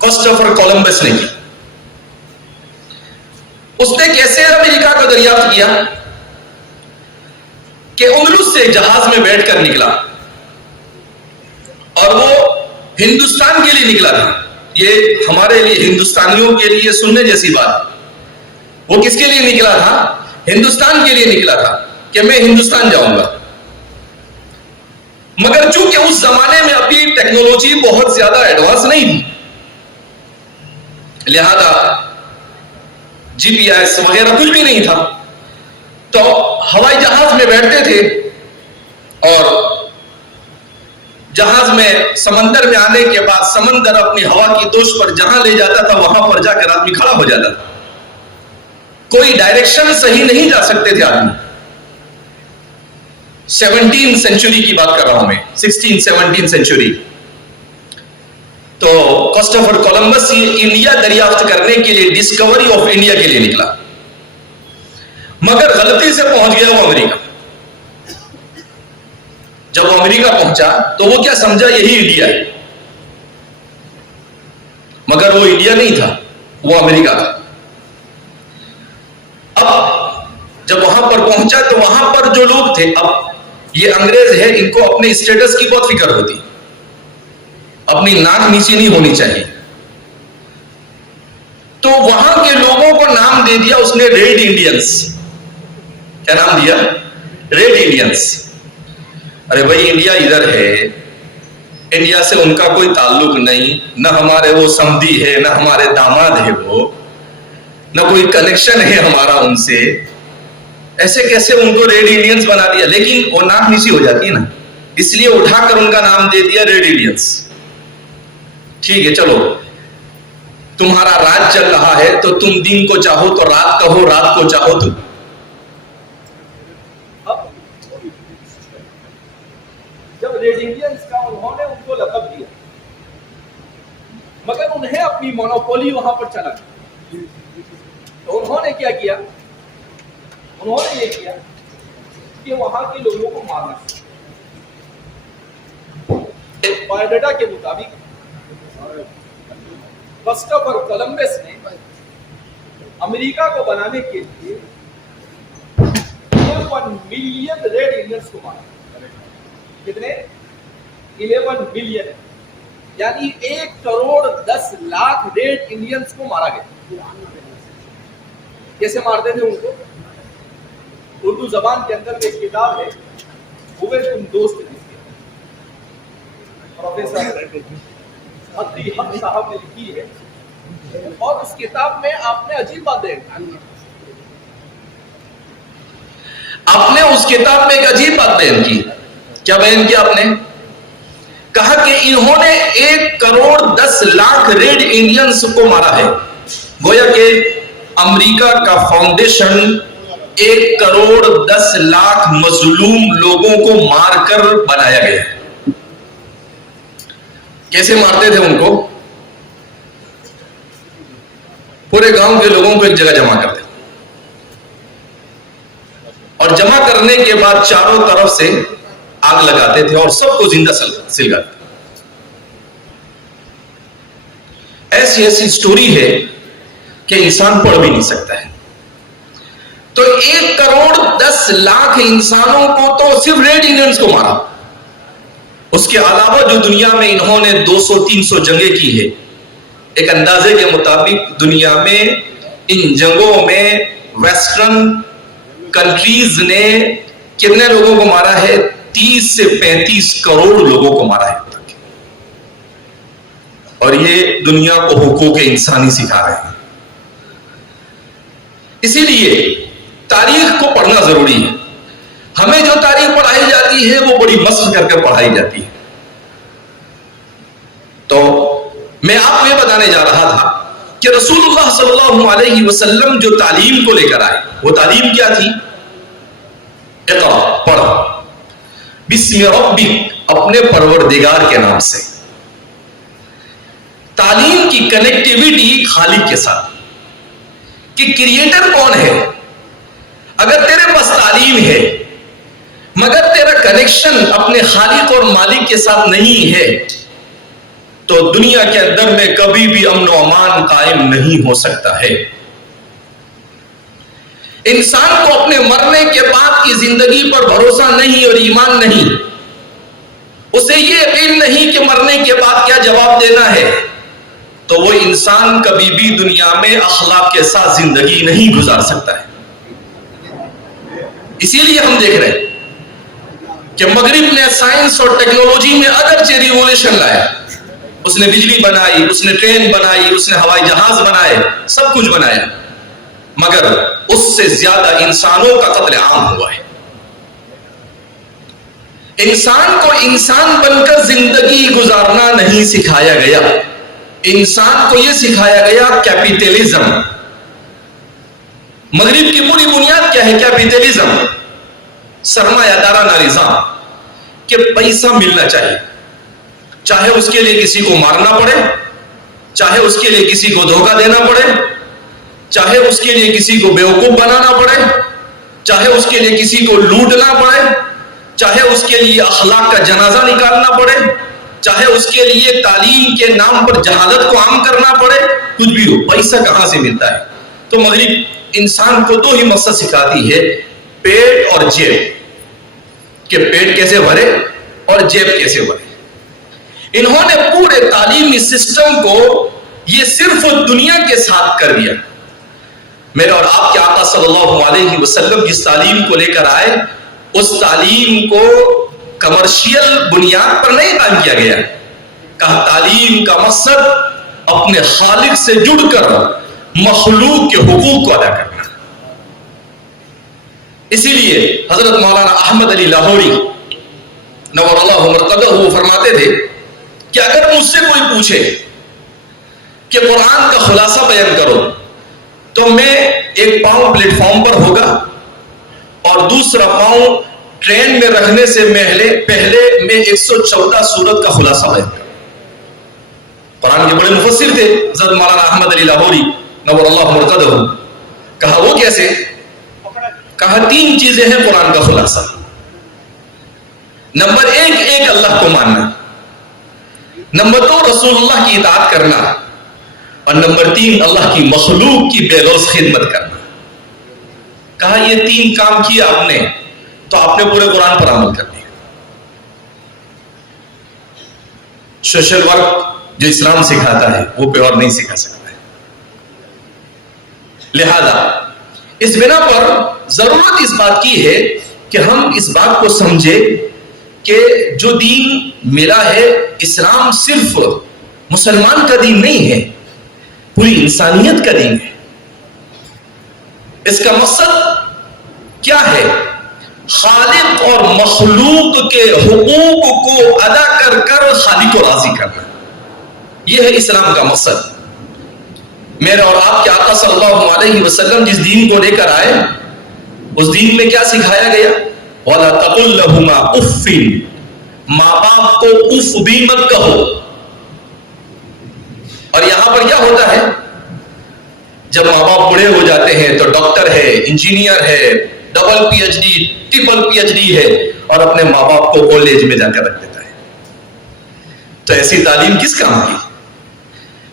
کرسٹوفر کولمبس نے کی۔ اس نے کیسے امریکہ کو دریافت کیا کہ اندلس سے جہاز میں بیٹھ کر نکلا، اور وہ ہندوستان کے لیے نکلا تھا۔ یہ ہمارے لیے ہندوستانیوں کے لیے سننے جیسی بات۔ وہ کس کے لیے نکلا تھا؟ ہندوستان کے لیے نکلا تھا کہ میں ہندوستان جاؤں گا۔ مگر چونکہ اس زمانے میں ابھی ٹیکنالوجی بہت زیادہ ایڈوانس نہیں تھی، لہذا جی پی ایس وغیرہ کچھ بھی نہیں تھا، تو ہوائی جہاز میں بیٹھتے تھے اور جہاز میں سمندر میں آنے کے بعد سمندر اپنی ہوا کی دوش پر جہاں لے جاتا تھا وہاں پر جا کر آدمی کھڑا ہو جاتا تھا۔ کوئی ڈائریکشن صحیح نہیں جا سکتے تھے آدمی۔ 17 سینچری کی بات کر رہا ہوں میں، 16-17 سینچری۔ تو کرسٹوفر کولمبس انڈیا دریافت کرنے کے لیے، ڈسکوری آف انڈیا کے لیے نکلا، مگر غلطی سے پہنچ گیا وہ امریکہ۔ جب وہ امریکہ پہنچا تو وہ کیا سمجھا؟ یہی انڈیا ہے، وہ انڈیا نہیں تھا، وہ امریکہ تھا۔ اب جب وہاں پر پہنچا تو وہاں پر جو لوگ تھے، اب یہ انگریز ہے، ان کو اپنے اسٹیٹس کی بہت فکر ہوتی، اپنی ناک نیچی نہیں ہونی چاہیے، تو وہاں کے لوگوں کو نام دے دیا اس نے ریڈ انڈینس۔ کیا نام دیا؟ Red Indians. ارے بھائی انڈیا ادھر ہے، انڈیا سے ان کا کوئی تعلق نہیں، نہ ہمارے وہ سمدھی ہے، نہ ہمارے داماد ہے، وہ نہ کوئی کنیکشن ہے ہمارا ان سے، ایسے کیسے ان کو ریڈ انڈینس بنا دیا؟ لیکن وہ ناک نیچی ہو جاتی ہے نا، اس لیے اٹھا کر ان کا نام دے دیا ریڈ انڈینس۔ ٹھیک ہے چلو، تمہارا راج چل رہا ہے تو تم دن کو چاہو تو رات کہو، رات کو چاہو تو جب ریڈ انڈینس کا انہوں نے ان کو لقب دیا، مگر انہیں اپنی مونوپولی وہاں پر چلا گیا، تو انہوں نے کیا کیا؟ انہوں نے یہ کیا کہ وہاں کے لوگوں کو مارنا۔ بایوڈیٹا کے مطابق کرسٹوفر کولمبس نے امریکہ کو بنانے کے لیے 11 ملین ریڈ انڈینس کو مارا۔ کتنے؟ 11 ملین، یعنی 1 کروڑ 10 لاکھ ریڈ انڈینس کو مارا گیا۔ کیسے مارتے تھے ان کو؟ اردو زبان کے اندر ایک کتاب ہے، ہوئے تم دوست نے، پروفیسر مدری حق صاحب نے لکھی ہے، اور اس کتاب میں آپ نے عجیب بات دیکھی۔ آپ نے اس کتاب میں ایک عجیب بات بیان کی۔ کیا بیان کیا آپ نے؟ کہا کہ انہوں نے 1 کروڑ 10 لاکھ ریڈ انڈینس کو مارا ہے۔ گویا کہ امریکہ کا فاؤنڈیشن 1 کروڑ 10 لاکھ مظلوم لوگوں کو مار کر بنایا گیا۔ کیسے مارتے تھے ان کو؟ پورے گاؤں کے لوگوں کو ایک جگہ جمع کرتے، اور جمع کرنے کے بعد چاروں طرف سے آگ لگاتے تھے اور سب کو زندہ سلگاتے۔ ایسی ایسی سٹوری ہے کہ انسان پڑھ بھی نہیں سکتا ہے۔ تو 1 کروڑ 10 لاکھ انسانوں کو تو صرف ریڈ انڈینس کو مارا، اس کے علاوہ جو دنیا میں انہوں نے 200-300 جنگیں کی ہے، ایک اندازے کے مطابق دنیا میں ان جنگوں میں ویسٹرن کنٹریز نے کتنے لوگوں کو مارا ہے؟ 30 سے 35 کروڑ لوگوں کو مارا ہے، اور یہ دنیا کو حقوق انسانی سکھا رہے ہیں۔ اسی لیے تاریخ کو پڑھنا ضروری ہے۔ ہمیں جو تاریخ پڑھائی جاتی ہے وہ بڑی مشق کر کے پڑھائی جاتی ہے۔ تو میں آپ کو یہ بتانے جا رہا تھا کہ رسول اللہ صلی اللہ علیہ وسلم جو تعلیم کو لے کر آئے، وہ تعلیم کیا تھی؟ اقرا، پڑھ، بسم ربک، اپنے پروردگار کے نام سے۔ تعلیم کی کنیکٹیویٹی خالق کے ساتھ، کہ کریٹر کون ہے۔ اگر تیرے پاس تعلیم ہے مگر تیرا کنیکشن اپنے خالق اور مالک کے ساتھ نہیں ہے، تو دنیا کے اندر میں کبھی بھی امن و امان قائم نہیں ہو سکتا ہے۔ انسان کو اپنے مرنے کے بعد کی زندگی پر بھروسہ نہیں اور ایمان نہیں، اسے یہ یقین نہیں کہ مرنے کے بعد کیا جواب دینا ہے، تو وہ انسان کبھی بھی دنیا میں اخلاق کے ساتھ زندگی نہیں گزار سکتا ہے۔ اسی لیے ہم دیکھ رہے ہیں کہ مغرب نے سائنس اور ٹیکنالوجی میں اگرچہ ریولیوشن لایا، اس نے بجلی بنائی، اس نے ٹرین بنائی، اس نے ہوائی جہاز بنائے، سب کچھ بنایا، مگر اس سے زیادہ انسانوں کا قتل عام ہوا ہے۔ انسان کو انسان بن کر زندگی گزارنا نہیں سکھایا گیا، انسان کو یہ سکھایا گیا کیپیٹلزم۔ مغرب کی پوری بنیاد کیا ہے؟ کیپیٹلزم، سرمایہ دارانہ نظام، کہ پیسہ ملنا چاہیے، چاہے اس کے لیے کسی کو مارنا پڑے، چاہے اس کے لیے کسی کو دھوکہ دینا پڑے، چاہے اس کے لیے کسی کو بیوقوف بنانا پڑے، چاہے اس کے لیے کسی کو لوٹنا پڑے، چاہے اس کے لیے اخلاق کا جنازہ نکالنا پڑے، چاہے اس کے لیے تعلیم کے نام پر جہالت کو عام کرنا پڑے، کچھ بھی ہو، پیسہ کہاں سے ملتا ہے؟ تو مغرب انسان کو دو ہی مقصد سکھاتی ہے، پیٹ اور جیب، کہ پیٹ کیسے بھرے اور جیب کیسے بھرے۔ انہوں نے پورے تعلیمی سسٹم کو یہ صرف دنیا کے ساتھ کر دیا۔ میرے اور آپ کے آقا صلی اللہ علیہ وسلم جس تعلیم کو لے کر آئے، اس تعلیم کو کمرشیل بنیاد پر نہیں قائم کیا گیا۔ کہا تعلیم کا مقصد اپنے خالق سے جڑ کر مخلوق کے حقوق کو ادا کرنا۔ اسی لیے حضرت مولانا احمد علی لاہوری نور اللہ مرقدہ وہ فرماتے تھے کہ اگر مجھ سے کوئی پوچھے کہ قرآن کا خلاصہ بیان کرو، تو میں ایک پاؤں پلیٹ فارم پر ہوگا اور دوسرا پاؤں ٹرین میں رکھنے سے پہلے میں 114 سورت کا خلاصہ بیان کروں۔ قرآن کے بڑے مفسر تھے حضرت مولانا احمد علی لاہوری نور اللہ مرقدہ۔ کہا وہ کیسے؟ کہا 3 چیزیں ہیں قرآن کا خلاصہ۔ نمبر 1 اللہ کو ماننا، نمبر 2 رسول اللہ کی اطاعت کرنا، اور نمبر 3 اللہ کی مخلوق کی بے لوث خدمت کرنا۔ کہا یہ 3 کام کیا آپ نے تو آپ نے پورے قرآن پر عمل کر دیا۔ سوشل ورک جو اسلام سکھاتا ہے وہ کوئی اور نہیں سکھا سکتا ہے۔ لہذا اس بنا پر ضرورت اس بات کی ہے کہ ہم اس بات کو سمجھے کہ جو دین ملا ہے، اسلام صرف مسلمان کا دین نہیں ہے، پوری انسانیت کا دین ہے۔ اس کا مقصد کیا ہے؟ خالق اور مخلوق کے حقوق کو ادا کر کر خالق کو راضی کرنا، یہ ہے اسلام کا مقصد۔ میرے اور آپ کے آقا صلی اللہ علیہ وسلم جس دین کو لے کر آئے، اس دین میں کیا سکھایا گیا؟ وَلَا تَقُلْ لَهُمَا اُفٍّ، ماں باپ کو اف بھی مت کہو۔ اور یہاں پر کیا ہوتا ہے؟ جب ماں باپ بڑے ہو جاتے ہیں تو ڈاکٹر ہے، انجینئر ہے، double P H D, triple P H D ہے، اور اپنے ماں باپ کو اولڈ ایج میں جا کر رکھ دیتا ہے۔ تو ایسی تعلیم کس کام کی؟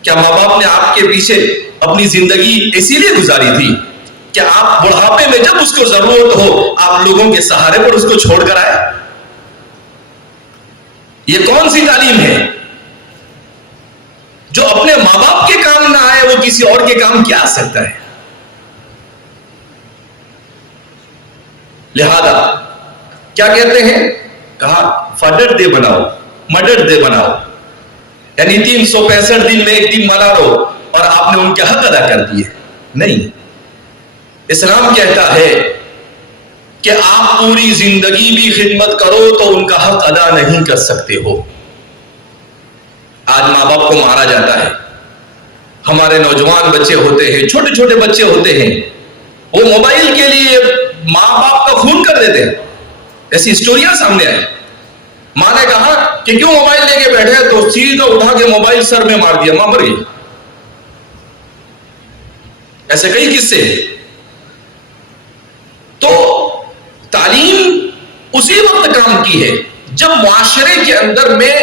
کیا ماں باپ نے آپ کے پیچھے اپنی زندگی اسی لیے گزاری تھی کہ آپ بڑھاپے میں جب اس کو ضرورت ہو آپ لوگوں کے سہارے پر اس کو چھوڑ کر آئے؟ یہ کون سی تعلیم ہے؟ جو اپنے ماں باپ کے کام نہ آئے وہ کسی اور کے کام کیا آ سکتا ہے؟ لہذا کیا کہتے ہیں؟ کہا فادر ڈے بناؤ، مدر ڈے بناؤ، یعنی 365 دن میں ایک دن منا لو اور آپ نے ان کے حق ادا کر دیے۔ نہیں، اسلام کہتا ہے کہ آپ پوری زندگی بھی خدمت کرو تو ان کا حق ادا نہیں کر سکتے ہو۔ آج ماں باپ کو مارا جاتا ہے، ہمارے نوجوان بچے ہوتے ہیں، چھوٹے چھوٹے بچے ہوتے ہیں، وہ موبائل کے لیے ماں باپ کا خون کر دیتے ہیں۔ ایسی اسٹوریاں سامنے آئی، ماں نے کہا کہ کیوں موبائل لے کے بیٹھے، تو سیدھا اٹھا کے موبائل سر میں مار دیا، ماں مر گئی۔ ایسے کئی قصے ہیں۔ تو تعلیم اسی وقت کام کی ہے جب معاشرے کے اندر میں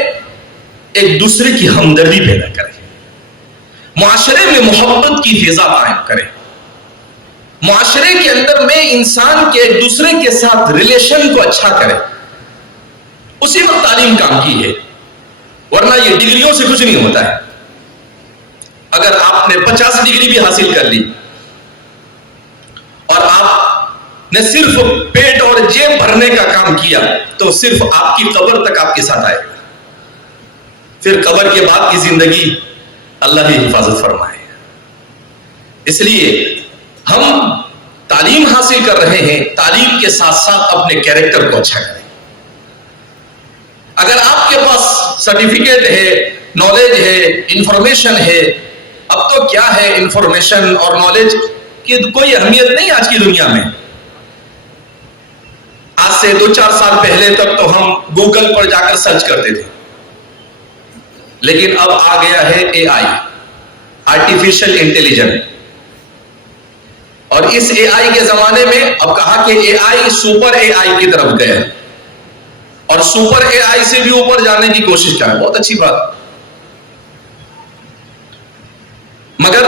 ایک دوسرے کی ہمدردی پیدا کرے، معاشرے میں محبت کی فضا قائم کرے، معاشرے کے اندر میں انسان کے ایک دوسرے کے ساتھ ریلیشن کو اچھا کرے، اسی وقت تعلیم کام کی ہے۔ ورنہ یہ ڈگریوں سے کچھ نہیں ہوتا ہے۔ اگر آپ نے 50 ڈگری بھی حاصل کر لی اور آپ نے صرف پیٹ اور جیب بھرنے کا کام کیا تو صرف آپ کی قبر تک آپ کے ساتھ آئے گا، پھر قبر کے بعد کی زندگی اللہ ہی حفاظت فرمائے۔ اس لیے ہم تعلیم حاصل کر رہے ہیں، تعلیم کے ساتھ ساتھ اپنے کیریکٹر کو اچھا کریں۔ اگر آپ کے پاس سرٹیفکیٹ ہے، نالج ہے، انفارمیشن ہے، اب تو کیا ہے انفارمیشن اور نالج کی کوئی اہمیت نہیں آج کی دنیا میں۔ آج سے 2-4 سال پہلے تک تو ہم گوگل پر جا کر سرچ کرتے تھے، لیکن اب آ گیا ہے اے آئی، آرٹیفیشل انٹیلیجنس، اور اس اے آئی کے زمانے میں اب کہا کہ اے آئی سپر اے آئی کی طرف گیا۔ اور سپر اے آئی سے بھی اوپر جانے کی کوشش کریں، بہت اچھی بات، مگر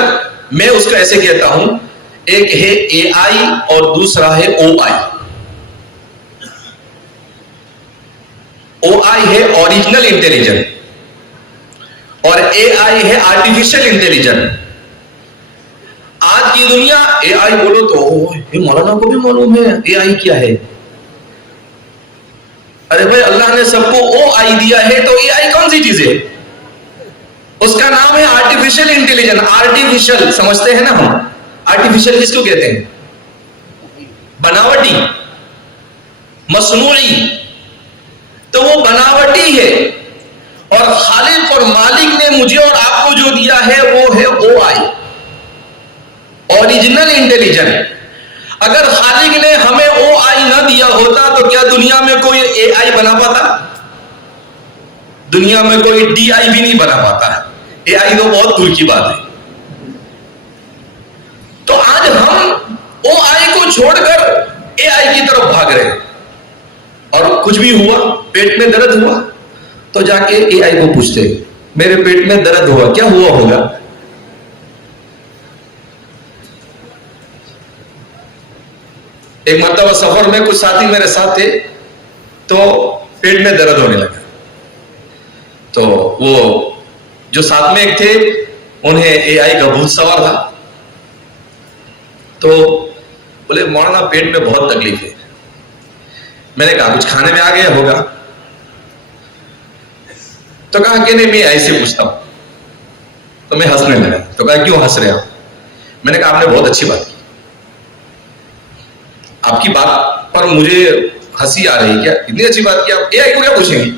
میں اس کو ایسے کہتا ہوں، ایک ہے اے آئی اور دوسرا ہے او آئی۔ او آئی ہے اوریجنل انٹیلیجنٹ اور اے آئی ہے آرٹیفیشل انٹیلیجنٹ۔ آج کی دنیا اے آئی بولو تو مولانا کو بھی معلوم ہے اے آئی کیا ہے۔ ارے بھائی اللہ نے سب کو او آئی دیا ہے تو اے آئی کون سی چیز ہے؟ اس کا نام ہے آرٹیفیشل انٹیلیجنس۔ آرٹیفیشل سمجھتے ہیں نا ہم، آرٹیفیشل کس کو کہتے ہیں؟ بناوٹی، مصنوعی، تو وہ بناوٹی ہے، اور خالق اور مالک نے مجھے اور آپ کو جو دیا ہے وہ ہے او آئی، اوریجنل انٹیلیجنٹ۔ اگر خالق نے ہمیں او آئی نہ دیا ہوتا تو کیا دنیا میں کوئی اے آئی بنا پاتا؟ دنیا میں کوئی ڈی آئی بھی نہیں بنا پاتا، اے آئی تو بہت دور کی بات ہے۔ تو آج ہم او آئی کو چھوڑ کر اے آئی کی طرف بھاگ رہے ہیں، اور کچھ بھی ہوا، پیٹ میں درد ہوا تو جا کے اے آئی کو پوچھتے ہیں میرے پیٹ میں درد ہوا، کیا ہوا ہوگا؟ ایک مرتبہ سفر میں کچھ ساتھی میرے ساتھ تھے تو پیٹ میں درد ہونے لگا، تو وہ جو ساتھ میں ایک تھے انہیں اے آئی کا بھوت سوار تھا، تو بولے مولانا پیٹ میں بہت تکلیف ہے۔ میں نے کہا کچھ کھانے میں آ گیا ہوگا، تو کہا کہ نہیں میں اے آئی سے پوچھتا ہوں، تو میں ہنسنے لگا، تو کہا کیوں ہنس رہے آپ؟ میں نے کہا آپ نے بہت اچھی بات کی، آپ کی بات پر مجھے ہنسی آ رہی، کیا اتنی اچھی بات کی، آپ اے آئی کو کیا پوچھیں گے؟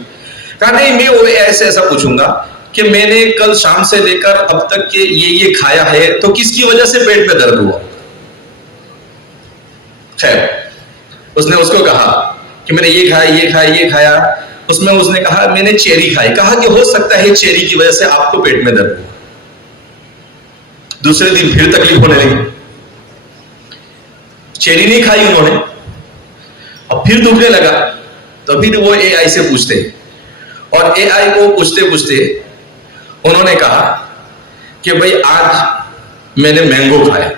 کہا نہیں میں وہ ایسے ایسا پوچھوں گا کہ میں نے کل شام سے لے کر اب تک کے یہ کھایا ہے تو کس کی وجہ سے پیٹ میں درد ہوا؟ خیر اس نے اس کو کہا کہ میں نے یہ کھایا یہ کھایا یہ کھایا، اس میں اس نے کہا میں نے چیری کھائی، کہا کہ ہو سکتا ہے چیری کی وجہ سے آپ کو پیٹ میں درد ہو۔ دوسرے دن پھر تکلیف ہونے لگی، چیری نہیں کھائی انہوں نے، اور پھر دکھنے لگا، تو پھر وہ اے آئی سے پوچھتے، اور اے آئی کو پوچھتے پوچھتے انہوں نے کہا کہ بھائی آج میں نے مینگو کھایا،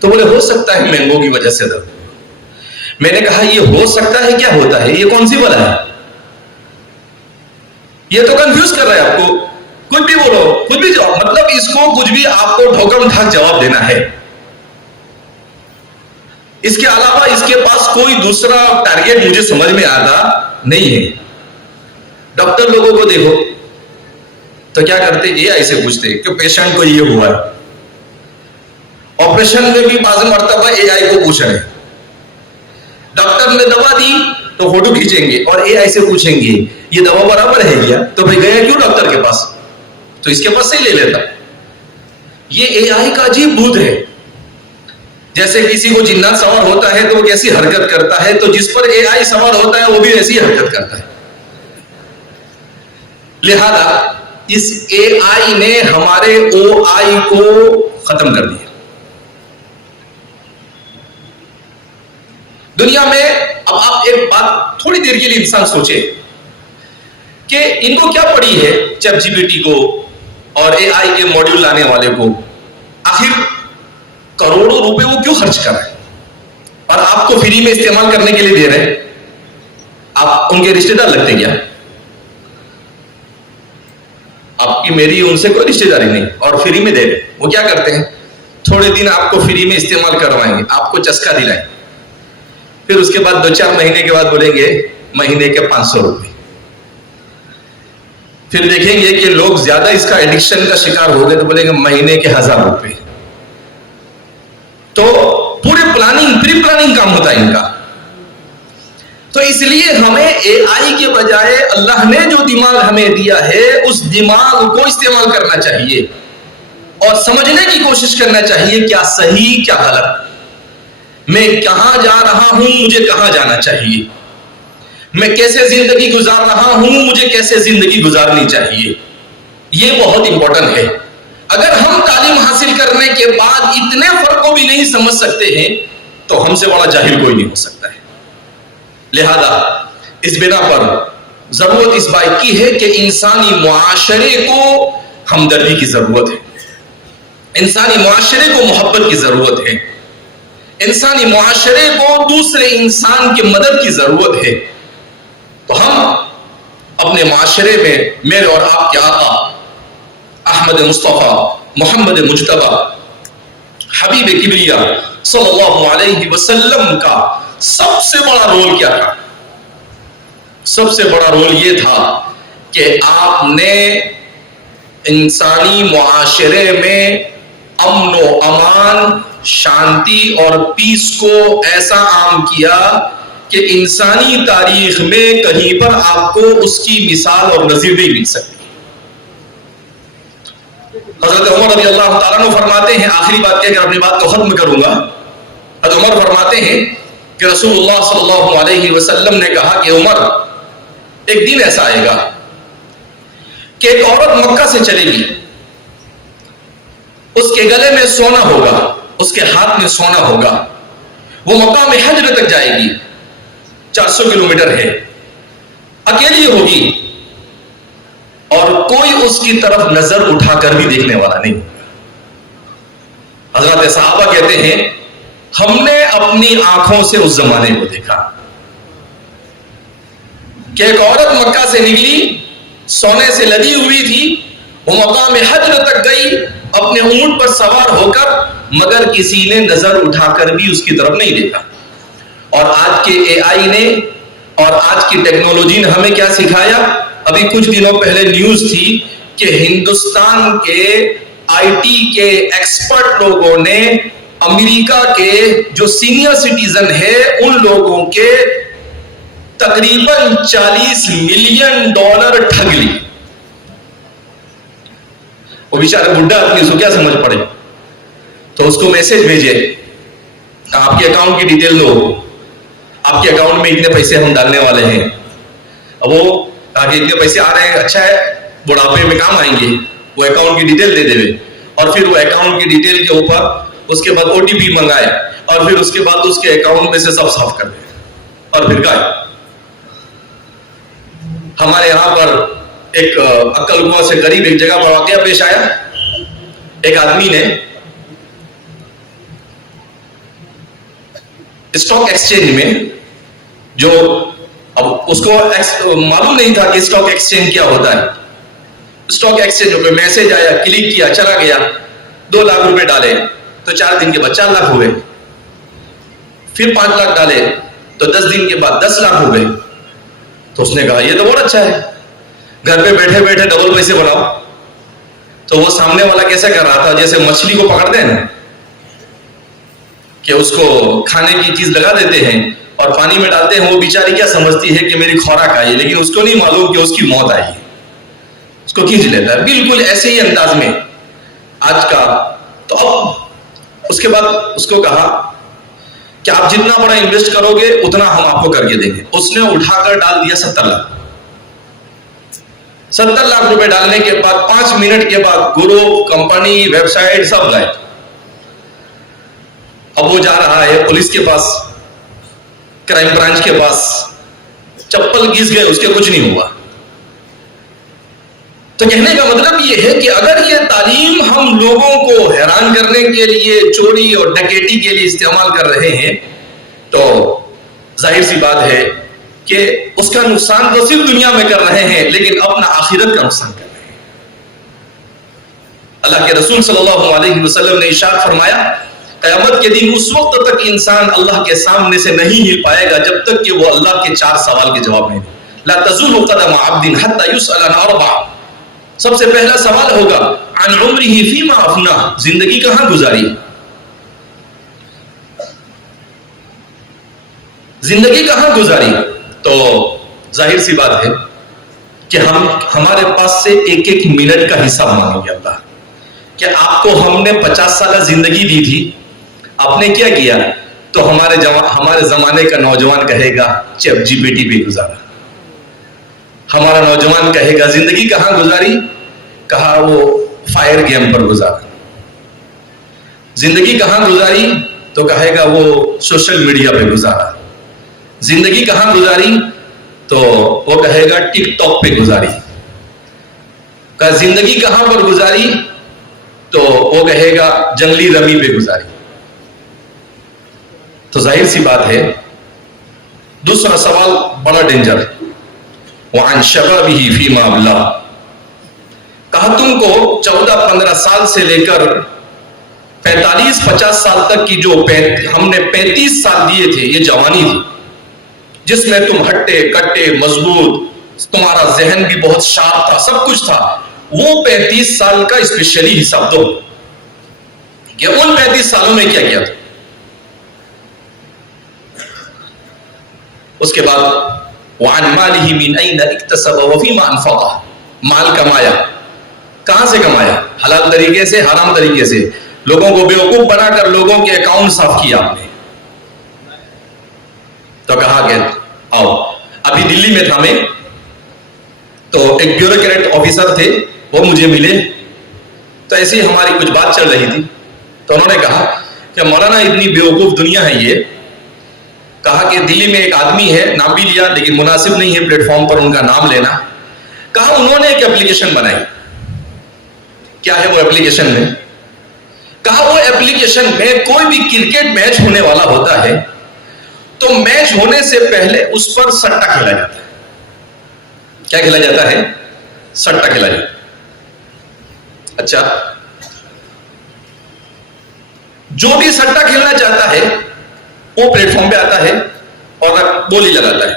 تو بولے ہو سکتا ہے مینگو کی وجہ سے درد۔ میں نے کہا یہ ہو سکتا ہے کیا ہوتا ہے، یہ کون سی بلا ہے؟ یہ تو کنفیوز کر رہا ہے آپ کو، کچھ بھی بولو کچھ بھی جواب، مطلب اس کو کچھ بھی آپ کو ٹھوکم ٹھاک جواب دینا ہے، اس کے علاوہ اس کے پاس کوئی دوسرا ٹارگیٹ مجھے سمجھ میں آتا نہیں ہے۔ ڈاکٹر لوگوں کو دیکھو تو کیا کرتے، اے آئی سے پوچھتے کہ پیشنٹ کو یہ ہوا ہے، آپریشن میں بھی بعض مرتبہ اے آئی کو پوچھ رہے ہیں، ڈاکٹر نے دوا دی تو فوٹو کھینچیں گے اور اے آئی سے پوچھیں گے یہ دوا برابر ہے کیا، تو بھائی گیا کیوں ڈاکٹر کے پاس، تو اس کے پاس سے لے لیتا۔ یہ اے آئی کا عجیب بھوت ہے، جیسے کسی کو جنات سوار ہوتا ہے تو وہ کیسی حرکت کرتا ہے، تو جس پر اے آئی سوار ہوتا ہے وہ بھی ایسی حرکت کرتا ہے۔ لہذا اس اے آئی نے ہمارے او آئی کو ختم کر دیا۔ دنیا میں اب آپ ایک بات تھوڑی دیر کے لیے انسان سوچے کہ ان کو کیا پڑی ہے، چیٹ جی پی ٹی کو اور اے آئی کے ماڈیول لانے والے کو، آخر کروڑوں روپے وہ کیوں خرچ کر رہے ہیں اور آپ کو فری میں استعمال کرنے کے لیے دے رہے ہیں؟ آپ ان کے رشتے دار لگتے کیا؟ آپ کی میری ان سے کوئی رشتے داری نہیں، اور فری میں دے رہے۔ وہ کیا کرتے ہیں، تھوڑے دن آپ کو فری میں استعمال کروائیں گے، آپ کو چسکا دلائیں، پھر اس کے بعد 2-4 مہینے کے بعد بولیں گے مہینے کے 500 روپے، پھر دیکھیں گے کہ لوگ زیادہ اس کا ایڈکشن کا شکار ہو گئے تو بولیں گے مہینے کے 1000 روپے۔ تو پورے پری پلاننگ کام ہوتا ہے ان کا۔ تو اس لیے ہمیں اے آئی کے بجائے اللہ نے جو دماغ ہمیں دیا ہے اس دماغ کو استعمال کرنا چاہیے اور سمجھنے کی کوشش کرنا چاہیے کیا صحیح کیا غلط، میں کہاں جا رہا ہوں، مجھے کہاں جانا چاہیے، میں کیسے زندگی گزار رہا ہوں، مجھے کیسے زندگی گزارنی چاہیے، یہ بہت امپورٹنٹ ہے۔ اگر ہم تعلیم حاصل کرنے کے بعد اتنے فرق کو بھی نہیں سمجھ سکتے ہیں تو ہم سے بڑا جاہل کوئی نہیں ہو سکتا ہے۔ لہذا اس بنا پر ضرورت اس بات کی ہے کہ انسانی معاشرے کو ہمدردی کی ضرورت ہے، انسانی معاشرے کو محبت کی ضرورت ہے، انسانی معاشرے کو دوسرے انسان کی مدد کی ضرورت ہے۔ تو ہم اپنے معاشرے میں میرے اور آپ کے آقا احمد مصطفیٰ محمد مجتبی حبیب کبریا صلی اللہ علیہ وسلم کا سب سے بڑا رول کیا تھا؟ سب سے بڑا رول یہ تھا کہ آپ نے انسانی معاشرے میں امن و امان، شانتی اور پیس کو ایسا عام کیا کہ انسانی تاریخ میں کہیں پر آپ کو اس کی مثال اور نظیر نہیں مل سکتی۔ حضرت عمر رضی اللہ تعالیٰ عنہ فرماتے ہیں، آخری بات کہہ کر اپنی بات کو ختم کروں گا، حضرت عمر فرماتے ہیں کہ رسول اللہ صلی اللہ علیہ وسلم نے کہا کہ عمر، ایک دن ایسا آئے گا کہ ایک عورت مکہ سے چلے گی، اس کے گلے میں سونا ہوگا، اس کے ہاتھ میں سونا ہوگا، وہ مقام حجر تک جائے گی، 400 کلومیٹر ہے، اکیلی ہوگی اور کوئی اس کی طرف نظر اٹھا کر بھی دیکھنے والا نہیں۔ حضرت صحابہ کہتے ہیں ہم نے اپنی آنکھوں سے اس زمانے کو دیکھا کہ ایک عورت مکہ سے نکلی، سونے سے لدی ہوئی تھی، وہ مقام حجر تک گئی اپنے اونٹ پر سوار ہو کر، مگر کسی نے نظر اٹھا کر بھی اس کی طرف نہیں دیکھا۔ اور آج کے اے آئی نے اور آج کی ٹیکنالوجی نے ہمیں کیا سکھایا؟ ابھی کچھ دنوں پہلے نیوز تھی کہ ہندوستان کے آئی ٹی کے ایکسپرٹ لوگوں نے امریکہ کے جو سینئر سٹیزن ہے ان لوگوں کے تقریباً $40 ملین ٹھگ لی۔ وہ بیچارہ بڈھا آدمی، اس کو کیا سمجھ پڑے؟ تو اس کو میسج بھیجے، آپ کے اکاؤنٹ کی ڈیٹیل دو، آپ کے اکاؤنٹ میں اتنے پیسے ہم ڈالنے والے ہیں۔ اب وہ کہا کہ اتنے پیسے آ رہے ہیں، اچھا ہے، بڑھاپے میں کام آئیں گے، وہ اکاؤنٹ کی ڈیٹیل دے دے، اور پھر وہ اکاؤنٹ کی ڈیٹیل کے اوپر اس کے بعد OTP منگائے، اور پھر اس کے بعد اس کے اکاؤنٹ میں سے سب صاف کر دے، اور پھر گائے۔ ہمارے یہاں پر ایک عقل کنواں سے قریب ایک جگہ پر واقعہ پیش آیا، ایک آدمی نے اسٹاک ایکسچینج میں، جو اب اس کو معلوم نہیں تھا کہ اسٹاک ایکسچینج کیا ہوتا ہے، اسٹاک ایکسچینج پہ میسج آیا، کلک کیا، چلا گیا، 2 لاکھ روپے ڈالے تو 4 دن کے بعد 4 لاکھ ہوئے، پھر 5 لاکھ ڈالے تو 10 دن کے بعد 10 لاکھ ہوئے۔ تو اس نے کہا یہ تو بہت اچھا ہے، گھر پہ بیٹھے بیٹھے ڈبل پیسے بناؤ۔ تو وہ سامنے والا کیسے کر رہا تھا؟ جیسے مچھلی کو پکڑتے ہیں نا، کہ اس کو کھانے کی چیز لگا دیتے ہیں اور پانی میں ڈالتے ہیں، وہ بیچاری کیا سمجھتی ہے کہ میری خوراک آئی، لیکن اس کو نہیں معلوم کہ اس کی موت آئی ہے، اس کو کھینچ لیتا ہے۔ بالکل ایسے ہی انداز میں آج کا۔ تو اب اس کے بعد اس کو کہا کہ آپ جتنا بڑا انویسٹ کرو گے اتنا ہم آپ کو کر کے دیں گے۔ اس نے اٹھا کر ڈال دیا 70 لاکھ۔ 70 لاکھ روپے ڈالنے کے بعد 5 منٹ کے بعد گروپ، کمپنی، ویب سائٹ سب گئے۔ اب وہ جا رہا ہے پولیس کے پاس، کرائم برانچ کے پاس، چپل گھس گئے، اس کے کچھ نہیں ہوا۔ تو کہنے کا مطلب یہ ہے کہ اگر یہ تعلیم ہم لوگوں کو حیران کرنے کے لیے، چوری اور ڈکیتی کے لیے استعمال کر رہے ہیں، تو ظاہر سی بات ہے کہ اس کا نقصان تو صرف دنیا میں کر رہے ہیں، لیکن اپنا آخرت کا نقصان کر رہے ہیں۔ اللہ کے رسول صلی اللہ علیہ وسلم نے ارشاد فرمایا، قیامت کے دن اس وقت تک انسان اللہ کے سامنے سے نہیں ہل پائے گا جب تک کہ وہ اللہ کے 4 سوال کے جواب نہیں دے۔ لا تزول قدم عبد حتى يسأل عن 4۔ سب سے پہلا سوال ہوگا عن عمره فيما افنى، زندگی کہاں گزاری، زندگی کہاں گزاری۔ تو ظاہر سی بات ہے کہ ہمارے پاس سے ایک ایک منٹ کا حساب مانگیں گے اللہ، کہ آپ کو ہم نے 50 سالہ زندگی دی تھی، آپ نے کیا کیا؟ تو ہمارے زمانے کا نوجوان کہے گا چیٹ جی پی ٹی پہ گزارا، ہمارا نوجوان کہے گا زندگی کہاں گزاری، کہا وہ فائر گیم پر گزارا۔ زندگی کہاں گزاری تو کہے گا وہ سوشل میڈیا پہ گزارا۔ زندگی کہاں گزاری تو وہ کہے گا ٹک ٹاک پہ گزاری. کہا زندگی کہاں پر گزاری؟ تو وہ کہے گا جنگلی رمی پہ گزاری. تو ظاہر سی بات ہے. دوسرا سوال بڑا ڈینجر. وعن شبابہ فیما ابلا. کہا تم کو 14-15 سال سے لے کر 45-50 سال تک کی جو ہم نے 35 سال دیے تھے، یہ جوانی تھی جس میں تم ہٹے کٹے مضبوط، تمہارا ذہن بھی بہت شارپ تھا، سب کچھ تھا. وہ 35 سال کا اسپیشلی حساب دو کہ ان 35 سالوں میں کیا کیا تھا. اس کے بعد وعن مالہ من این اکتسب وفیما انفقہ. مال کمایا، کہاں سے کمایا؟ حلال طریقے سے، حرام طریقے سے؟ لوگوں کو بیوقوف بنا کر لوگوں کے اکاؤنٹ صاف کیا آپ نے. تو کہا کہ آؤ. ابھی دلی میں تھا میں، تو ایک بیوروکریٹ آفیسر تھے، وہ مجھے ملے. تو ایسی ہماری کچھ بات چل رہی تھی. تو انہوں نے کہا کہ مولانا اتنی بیوقوف دنیا ہے یہ. کہا کہ دلی میں ایک آدمی ہے، نام بھی لیا لیکن مناسب نہیں ہے پلیٹ فارم پر ان کا نام لینا. کہا انہوں نے ایک ایپلیکیشن بنائی. کیا ہے وہ ایپلیکیشن میں؟ کہا وہ ایپلیکیشن میں کوئی بھی کرکٹ میچ ہونے والا ہوتا ہے تو میچ ہونے سے پہلے اس پر سٹا کھیلا جاتا ہے. کیا کھیلا جاتا ہے؟ سٹا کھیلا جاتا ہے. اچھا، جو بھی سٹا کھیلنا چاہتا ہے وہ پلیٹ فارم پہ آتا ہے اور بولی لگاتا ہے.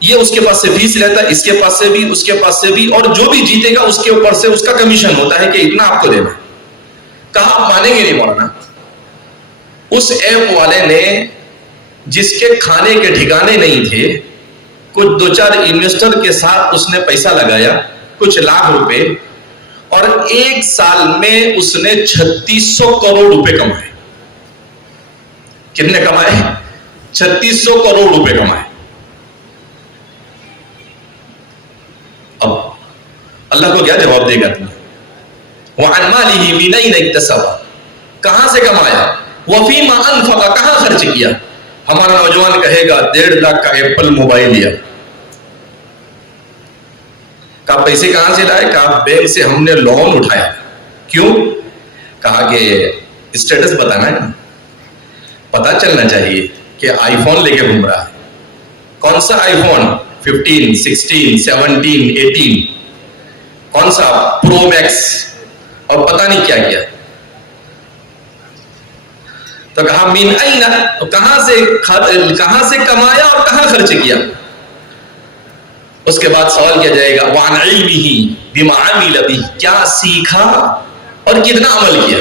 یہ اس کے پاس سے فیس لیتا ہے، اس کے پاس سے بھی، اس کے پاس سے بھی، اور جو بھی جیتے گا اس کے اوپر سے اس کا کمیشن ہوتا ہے کہ اتنا آپ کو دینا. کہا آپ مانیں گے نہیں مولانا، اس ایپ والے نے جس کے کھانے کے ٹھکانے نہیں تھے، کچھ 2-4 انویسٹر کے ساتھ اس نے پیسہ لگایا کچھ لاکھ روپے، اور 1 سال میں اس نے 3600 کروڑ روپے کمائے. کتنے کمائے؟ 3600 کروڑ روپے کمائے. اب اللہ کو کیا جواب دے گا تم؟ وعن مالہ من این اکتسب. کہاں سے کمایا؟ وفیما انفق. کہاں خرچ کیا؟ ہمارا نوجوان کہے گا 1.5 لاکھ کا ایپل موبائل لیا. کہا پیسے کہاں سے لائے؟ کہا بینک سے ہم نے لون اٹھایا. کیوں؟ کہا کہ اسٹیٹس بتانا ہے، پتا چلنا چاہیے کہ آئی فون لے کے گھوم رہا ہے. کون سا آئی فون؟ 15, 16, 17, 18. کون سا؟ پرو میکس. اور پتہ نہیں کیا کیا. تو کہا من این، کہاں سے کمایا اور کہاں خرچ کیا. اس کے بعد سوال کیا جائے گا وعن علمہ بما عمل بہ. کیا سیکھا اور کتنا عمل کیا.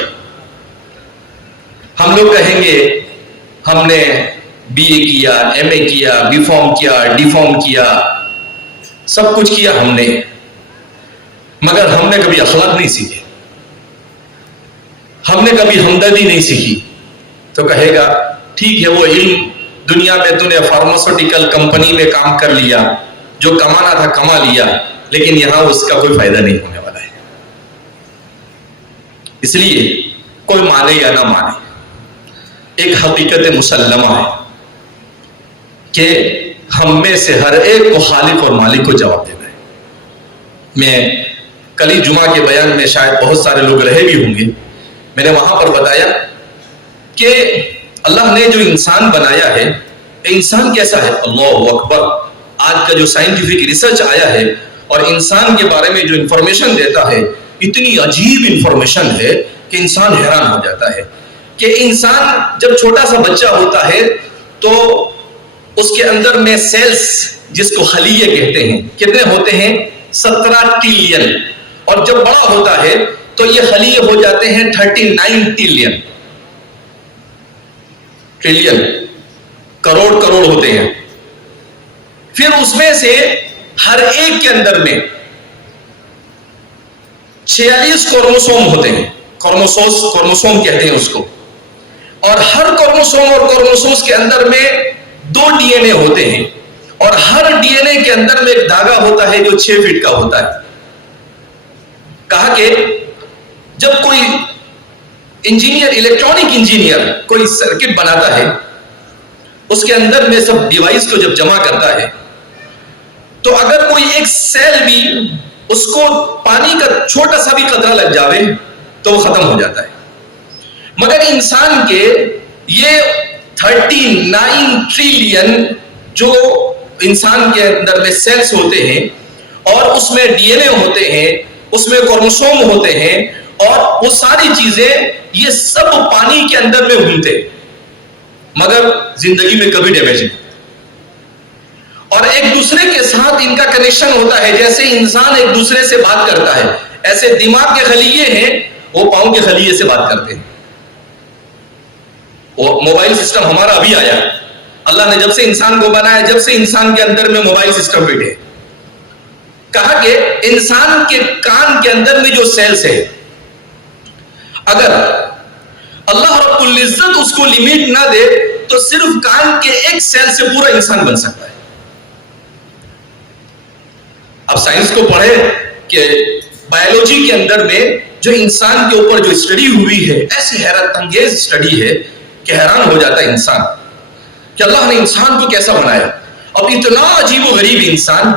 ہم لوگ کہیں گے ہم نے BA کیا، MA کیا، B Pharm کیا، D Pharm کیا، سب کچھ کیا ہم نے، مگر ہم نے کبھی اخلاق نہیں سیکھے، ہم نے کبھی ہمدردی نہیں سیکھی. تو کہے گا ٹھیک ہے، وہ علم دنیا میں تو نے فارماسیوٹیکل کمپنی میں کام کر لیا، جو کمانا تھا کما لیا، لیکن یہاں اس کا کوئی فائدہ نہیں ہونے والا ہے. اس لیے کوئی مانے یا نہ مانے، ایک حقیقت مسلمہ ہے کہ ہم میں سے ہر ایک کو خالق اور مالک کو جواب دینا ہے. میں کل ہی جمعہ کے بیان میں شاید بہت سارے لوگ رہے بھی ہوں گے، میں نے وہاں پر بتایا کہ اللہ نے جو انسان بنایا ہے، انسان کیسا ہے؟ اللہ اکبر. آج کا جو سائنٹیفک ریسرچ آیا ہے اور انسان کے بارے میں جو انفارمیشن دیتا ہے، اتنی عجیب انفارمیشن ہے کہ انسان حیران ہو جاتا ہے. کہ انسان جب چھوٹا سا بچہ ہوتا ہے تو اس کے اندر میں سیلز جس کو خلیے کہتے ہیں کتنے ہوتے ہیں؟ 17 ٹریلین. اور جب بڑا ہوتا ہے تو یہ خلیے ہو جاتے ہیں 39 ٹریلین. ٹریلین کروڑ ہوتے ہیں. پھر اس میں سے ہر ایک کے اندر میں 46 کروموسوم ہوتے ہیں. کروموسوم کہتے ہیں اس کو. اور ہر کروموسوم اور کروموسومز کے اندر میں 2 DNA ہوتے ہیں، اور ہر DNA کے اندر میں ایک دھاگا ہوتا ہے جو 6 فٹ کا ہوتا ہے. کہا کہ جب کوئی انجینئر، الیکٹرانک انجینئر کوئی سرکٹ بناتا ہے، اس کے اندر میں سب ڈیوائس کو جب جمع کرتا ہے تو اگر کوئی ایک سیل بھی اس کو پانی کا چھوٹا سا بھی قطرہ لگ جاوے تو وہ ختم ہو جاتا ہے. مگر انسان کے یہ 39 ٹریلین جو انسان کے اندر میں سیلز ہوتے ہیں اور اس میں ڈی این اے ہوتے ہیں, اس میں کروموسوم ہوتے ہیں, اور وہ ساری چیزیں یہ سب پانی کے اندر میں گھومتے مگر زندگی میں کبھی ڈیمیج نہیں, اور ایک دوسرے کے ساتھ ان کا کنیکشن ہوتا ہے. جیسے انسان ایک دوسرے سے بات کرتا ہے ایسے دماغ کے خلیے ہیں وہ پاؤں کے خلیے سے بات کرتے ہیں. اور موبائل سسٹم ہمارا ابھی آیا, اللہ نے جب سے انسان کو بنایا, جب سے انسان کے اندر میں موبائل سسٹم بیٹھے, کہا کہ انسان کے کان کے اندر میں جو سیلز ہے, اگر اللہ رب العزت اس کو لمٹ نہ دے تو صرف کان کے ایک سیل سے پورا انسان بن سکتا ہے. اب سائنس کو پڑھے کہ بایولوجی کے اندر میں جو انسان کے اوپر جو اسٹڈی ہوئی ہے, ایسی حیرت انگیز اسٹڈی ہے کہ حیران ہو جاتا ہے انسان کہ اللہ نے انسان کو کیسا بنایا. اب اتنا عجیب و غریب انسان,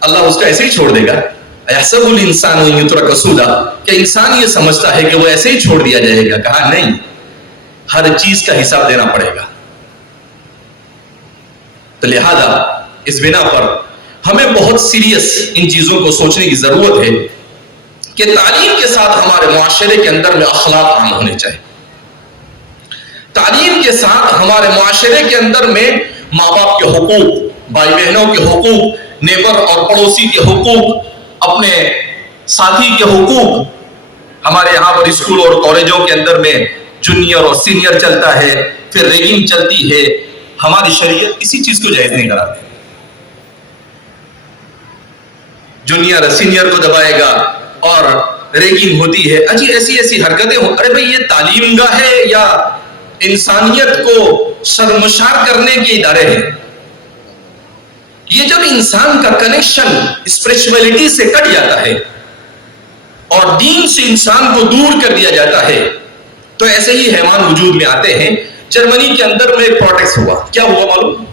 اللہ اس کا ایسے ہی چھوڑ دے گا؟ احسب الانسان ان یترک سودا, کہ انسان یہ سمجھتا ہے کہ وہ ایسے ہی چھوڑ دیا جائے گا؟ کہا نہیں, ہر چیز کا حساب دینا پڑے گا. تو لہذا اس بنا پر ہمیں بہت سیریس ان چیزوں کو سوچنے کی ضرورت ہے کہ تعلیم کے ساتھ ہمارے معاشرے کے اندر میں اخلاق عام ہونے چاہیے. تعلیم کے ساتھ ہمارے معاشرے کے اندر میں ماں باپ کے حقوق, بھائی بہنوں کے حقوق, نیبر اور پڑوسی کے حقوق, اپنے ساتھی کے حقوق. ہمارے یہاں پر اسکول اور کالجوں کے اندر میں جونیئر اور سینئر چلتا ہے, پھر ریگنگ چلتی ہے. ہماری شریعت کسی چیز کو جائز نہیں کراتی. جونیئر سینئر کو دبائے گا اور ریگنگ ہوتی ہے, اجی ایسی ایسی حرکتیں ہو. ارے بھائی یہ تعلیم گاہ ہے یا انسانیت کو شرمسار کرنے کے ادارے ہیں؟ یہ جب انسان کا کنیکشن اسپرچولیٹی سے کٹ جاتا ہے اور دین سے انسان کو دور کر دیا جاتا ہے تو ایسے ہی حیوان وجود میں آتے ہیں. جرمنی کے اندر میں ایک پروٹیسٹ ہوا, کیا ہوا معلوم؟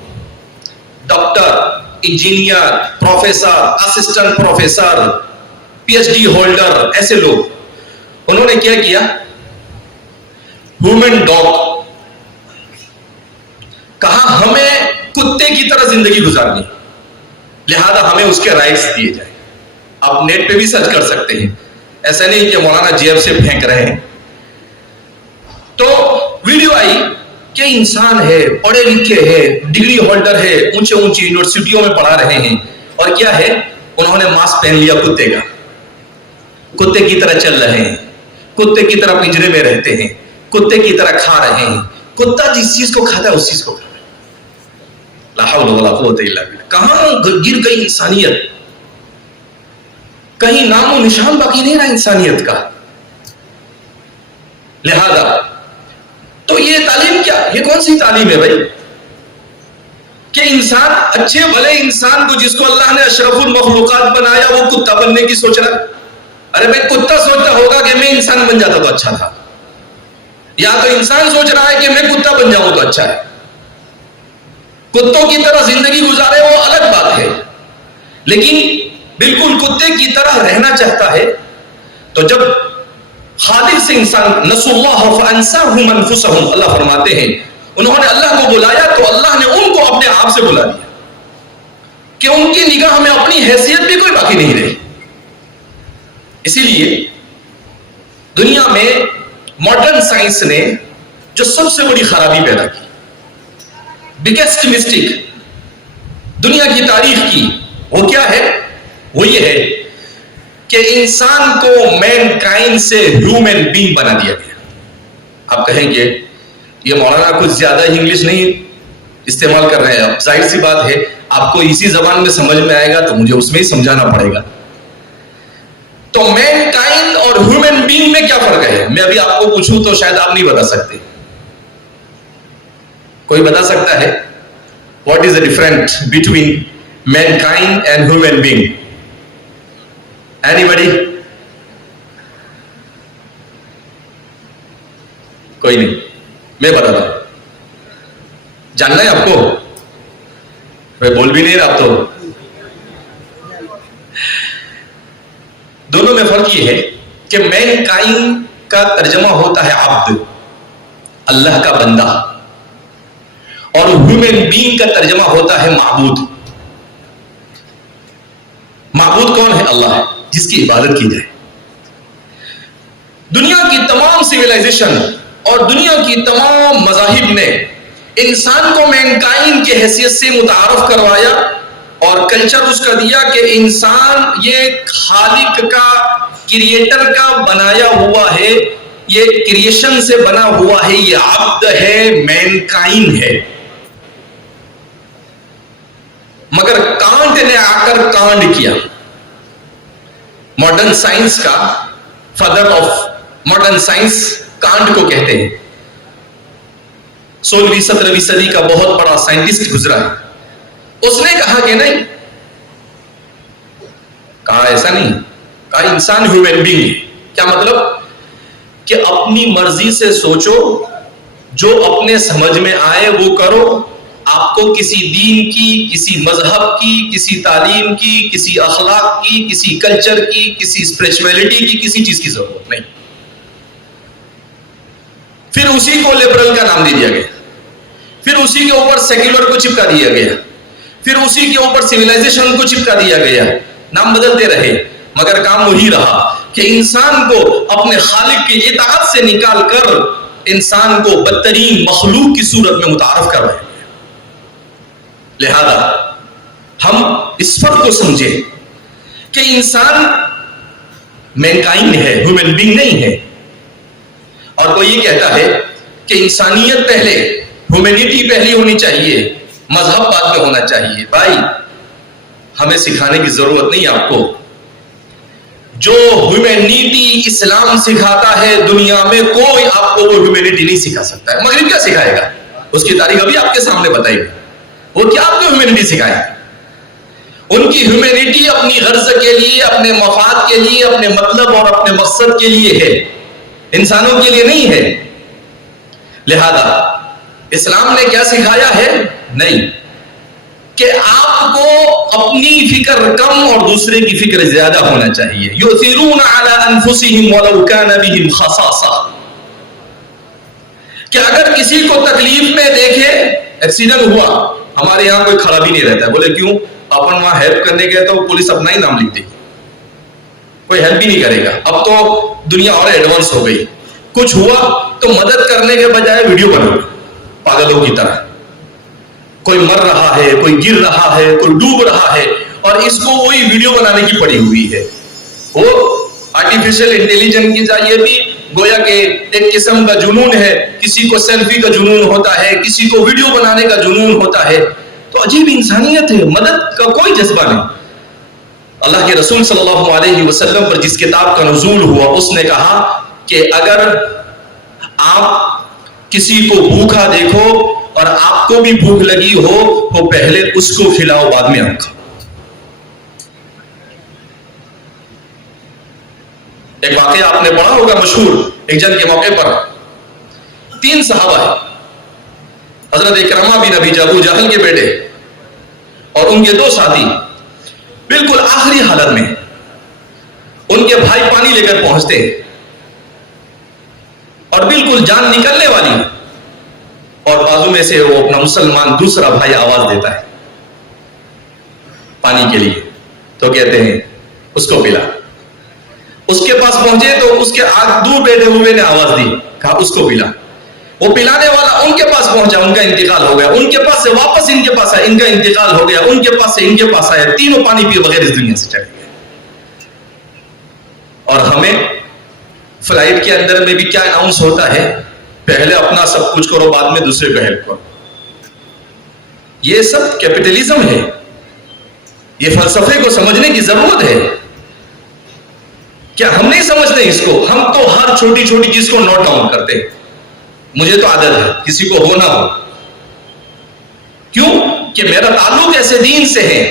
Doctor, engineer, professor, assistant professor, P H D holder, ایسے لوگ, انہوں نے کیا کیا, ہیومن ڈاگ, کہا ہمیں کتے کی طرح زندگی گزارنی, لہذا ہمیں اس کے رائٹس دیے جائیں. آپ نیٹ پہ بھی سرچ کر سکتے ہیں, ایسا نہیں کہ مولانا جیب سے پھینک رہے ہیں. تو ویڈیو آئی کہ انسان ہے, پڑھے لکھے ہے, ڈگری ہولڈر ہے, اونچے اونچی یونیورسٹیوں میں پڑھا رہے ہیں, اور کیا ہے, انہوں نے ماسک پہن لیا کتے کا, کتے کی طرح چل رہے ہیں, کتے کی طرح پنجرے میں رہتے ہیں, کتے کی طرح کھا رہے ہیں. کتا جس چیز کو کھاتا ہے اس چیز کو کھاتا ہے. لا حول ولا قوت الا باللہ. کہاں گر گئی انسانیت؟ کہیں نام و نشان باقی نہیں رہا انسانیت کا. لہذا تو یہ تعلیم کیا, یہ کون سی تعلیم ہے بھائی کہ انسان, اچھے بھلے انسان کو جس کو اللہ نے اشرف المخلوقات بنایا وہ کتا بننے کی سوچ رہا. ارے بھائی کتا سوچتا ہوگا کہ میں انسان بن جاتا تو اچھا تھا, یا تو انسان سوچ رہا ہے کہ میں کتا بن جاؤں تو اچھا ہے. کتوں کی طرح زندگی گزارے وہ الگ بات ہے, لیکن بالکل کتے کی طرح رہنا چاہتا ہے. تو جب خاطر سے انسان نسوا اللہ فانساہم انفسہم, اللہ فرماتے ہیں انہوں نے اللہ کو بلایا تو اللہ نے ان کو اپنے آپ سے بلا دیا کہ ان کی نگاہ میں اپنی حیثیت بھی کوئی باقی نہیں رہی. اسی لیے دنیا میں ماڈرن سائنس نے جو سب سے بڑی خرابی پیدا کی, بگیسٹ مسٹیک دنیا کی تاریخ کی, وہ کیا ہے؟ وہ یہ ہے کہ انسان کو مین کائنڈ سے ہیومن بینگ بنا دیا گیا. آپ کہیں گے یہ مولانا کچھ زیادہ انگلش نہیں استعمال کر رہے ہیں. ظاہر سی بات ہے آپ کو اسی زبان میں سمجھ میں آئے گا تو مجھے اس میں ہی سمجھانا پڑے گا. تو مین کائنڈ اور ہیومن بینگ میں کیا فرق ہے؟ میں ابھی آپ کو پوچھوں تو شاید آپ نہیں بتا سکتے. کوئی بتا سکتا ہے what is the different between mankind and human being? Anybody? کوئی نہیں, میں بتاتا ہوں. جاننا ہے آپ کو؟ میں بول بھی نہیں رہا تو میں فرق یہ ہے کہ مین کائنڈ کا ترجمہ ہوتا ہے عبد، اللہ کا بندہ، اور ہیومن بینگ کا ترجمہ ہوتا ہے معبود۔ معبود کون ہے؟ اللہ ہے، جس کی عبادت کی جائے۔ دنیا کی تمام سویلائزیشن اور دنیا کی تمام مذاہب نے انسان کو مینکائنڈ کی حیثیت سے متعارف کروایا اور کلچر اس کا دیا کہ انسان یہ خالق کا، کریٹر کا بنایا ہوا ہے، یہ کریشن سے بنا ہوا ہے، یہ عبد ہے، مینکائنڈ ہے۔ مگر کانٹ نے آ کر کانڈ کیا۔ ماڈرن سائنس کا father of modern science can't کو کہتے ہیں، 16ویں 17ویں صدی کا بہت بڑا سائنٹسٹ گزرا ہے۔ اس نے کہا کہ نہیں، کہا ایسا نہیں، کہا انسان ہیومن بینگ ہے۔ کیا مطلب؟ کہ اپنی مرضی سے سوچو، جو اپنے سمجھ میں آئے وہ کرو، آپ کو کسی دین کی، کسی مذہب کی، کسی تعلیم کی، کسی اخلاق کی، کسی کلچر کی، کسی اسپرچویلٹی کی، کسی چیز کی ضرورت نہیں۔ پھر اسی کو لبرل کا نام دے دیا گیا، پھر اسی کے اوپر سیکولر کو چپکا دیا گیا، پھر اسی کے اوپر سویلائزیشن کو چپکا دیا گیا، نام بدلتے رہے، مگر کام وہی رہا کہ انسان کو اپنے خالق کی اطاعت سے نکال کر انسان کو بدترین مخلوق کی صورت میں متعارف کر رہے ہیں۔ لہذا ہم اس فرق کو سمجھیں کہ انسان مینکائنڈ ہے، ہیومن بینگ نہیں ہے۔ اور کوئی یہ کہتا ہے کہ انسانیت پہلے، ہیومینٹی پہلی ہونی چاہیے، مذہب بعد میں ہونا چاہیے۔ بھائی ہمیں سکھانے کی ضرورت نہیں آپ کو، جو ہیومینٹی اسلام سکھاتا ہے دنیا میں کوئی آپ کو وہ ہیومینٹی نہیں سکھا سکتا ہے۔ مغرب کیا سکھائے گا؟ اس کی تاریخ ابھی آپ کے سامنے بتائی گا، وہ کیا آپ کو ہیومینٹی سکھائے؟ ان کی ہیومینٹی اپنی غرض کے لیے، اپنے مفاد کے لیے، اپنے مطلب اور اپنے مقصد کے لیے ہے، انسانوں کے لیے نہیں ہے۔ لہذا اسلام نے کیا سکھایا ہے؟ نہیں، کہ آپ کو اپنی فکر کم اور دوسرے کی فکر زیادہ ہونا چاہیے۔ یؤثرون علی انفسہم ولو کان بہم خصاصہ، کہ اگر کسی کو تکلیف میں دیکھے، ایکسیڈنٹ ہوا، ہمارے یہاں کوئی کھڑا بھی نہیں رہتا ہے، بولے کیوں؟ اپن وہاں ہیلپ کرنے گئے تو پولیس اپنا ہی نام لکھ دے گی، کوئی ہیلپ بھی نہیں کرے گا۔ اب تو دنیا اور ایڈوانس ہو گئی، کچھ ہوا تو مدد کرنے کے بجائے ویڈیو بناؤ پاگلوں کی طرح، کوئی مر رہا ہے، کوئی گر رہا ہے، کوئی ڈوب رہا ہے، اور اس کو وہی ویڈیو بنانے کی پڑی ہوئی ہے۔ وہ آرٹیفیشل انٹیلیجنس کی ذریعے بھی گویا کہ ایک قسم کا جنون ہے، کسی کو سیلفی کا جنون ہوتا ہے، کسی کو ویڈیو بنانے کا جنون ہوتا ہے۔ تو عجیب انسانیت ہے، مدد کا کوئی جذبہ نہیں۔ اللہ کے رسول صلی اللہ علیہ وسلم پر جس کتاب کا نزول ہوا، اس نے کہا کہ اگر آپ کسی کو بھوکا دیکھو اور آپ کو بھی بھوک لگی ہو تو پہلے اس کو کھلاؤ، بعد میں آپ کھاؤ۔ ایک واقعہ آپ نے پڑھا ہوگا مشہور، ایک جنگ کے موقع پر 3 صحابہ ہیں، حضرت اکرمہ بن ابی ابو جہل کے بیٹے اور ان کے 2 ساتھی، بالکل آخری حالت میں ان کے بھائی پانی لے کر پہنچتے ہیں اور بالکل جان نکلنے والی، اور بازو میں سے وہ اپنا مسلمان دوسرا بھائی آواز دیتا ہے پانی کے لیے، تو کہتے ہیں اس کو پلا۔ اس کے پاس پہنچے تو اس کے دور بیٹھے ہوئے نے آواز دی، کہا اس کو پلا۔ وہ پلانے والا ان کے پاس پہنچا، ان کا انتقال ہو گیا، ان کے پاس سے واپس ان کے پاس آیا، ان کا انتقال ہو گیا، ان کے پاس سے ان کے پاس آیا، تینوں پانی پیے بغیر اس دنیا سے چلے گئے۔ اور ہمیں فلائٹ کے اندر میں بھی کیا اناؤنس ہوتا ہے؟ پہلے اپنا سب کچھ کرو، بعد میں دوسرے کو ہیلپ کرو۔ یہ سب کیپٹلزم ہے، یہ فلسفے کو سمجھنے کی ضرورت ہے۔ کیا ہم نہیں سمجھتے اس کو؟ ہم تو ہر چھوٹی چھوٹی چیز کو نوٹ ڈاؤن کرتے ہیں، مجھے تو عادت ہے، کسی کو ہو نہ ہو، کیوں کہ میرا تعلق ایسے دین سے ہے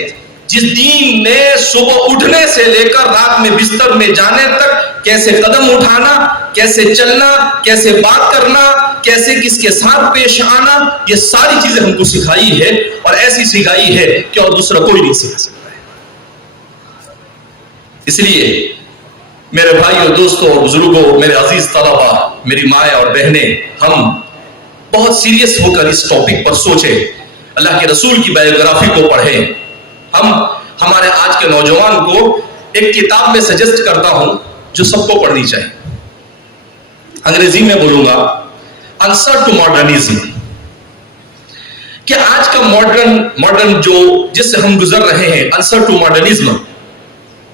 جس دین نے صبح اٹھنے سے لے کر رات میں بستر میں جانے تک کیسے قدم اٹھانا، کیسے چلنا، کیسے بات کرنا، کیسے کس کے ساتھ پیش آنا، یہ ساری چیزیں ہم کو سکھائی ہے، اور ایسی سکھائی ہے کہ اور دوسرا کوئی نہیں سکھا سکتا ہے۔ اس لیے میرے بھائیوں، دوستوں اور بزرگوں، میرے عزیز طلبہ، میری مائیں اور بہنیں، ہم بہت سیریس ہو کر اس ٹاپک پر سوچیں، اللہ کے رسول کی بایوگرافی کو پڑھیں. ہمارے آج کے نوجوان کو ایک کتاب میں سجیسٹ کرتا ہوں جو سب کو پڑھنی چاہیے. انگریزی میں بولوں گا، آنسر ٹو ماڈرنزم. کہ آج کا ماڈرن جو جس سے ہم گزر رہے ہیں، آنسر ٹو ماڈرنزم،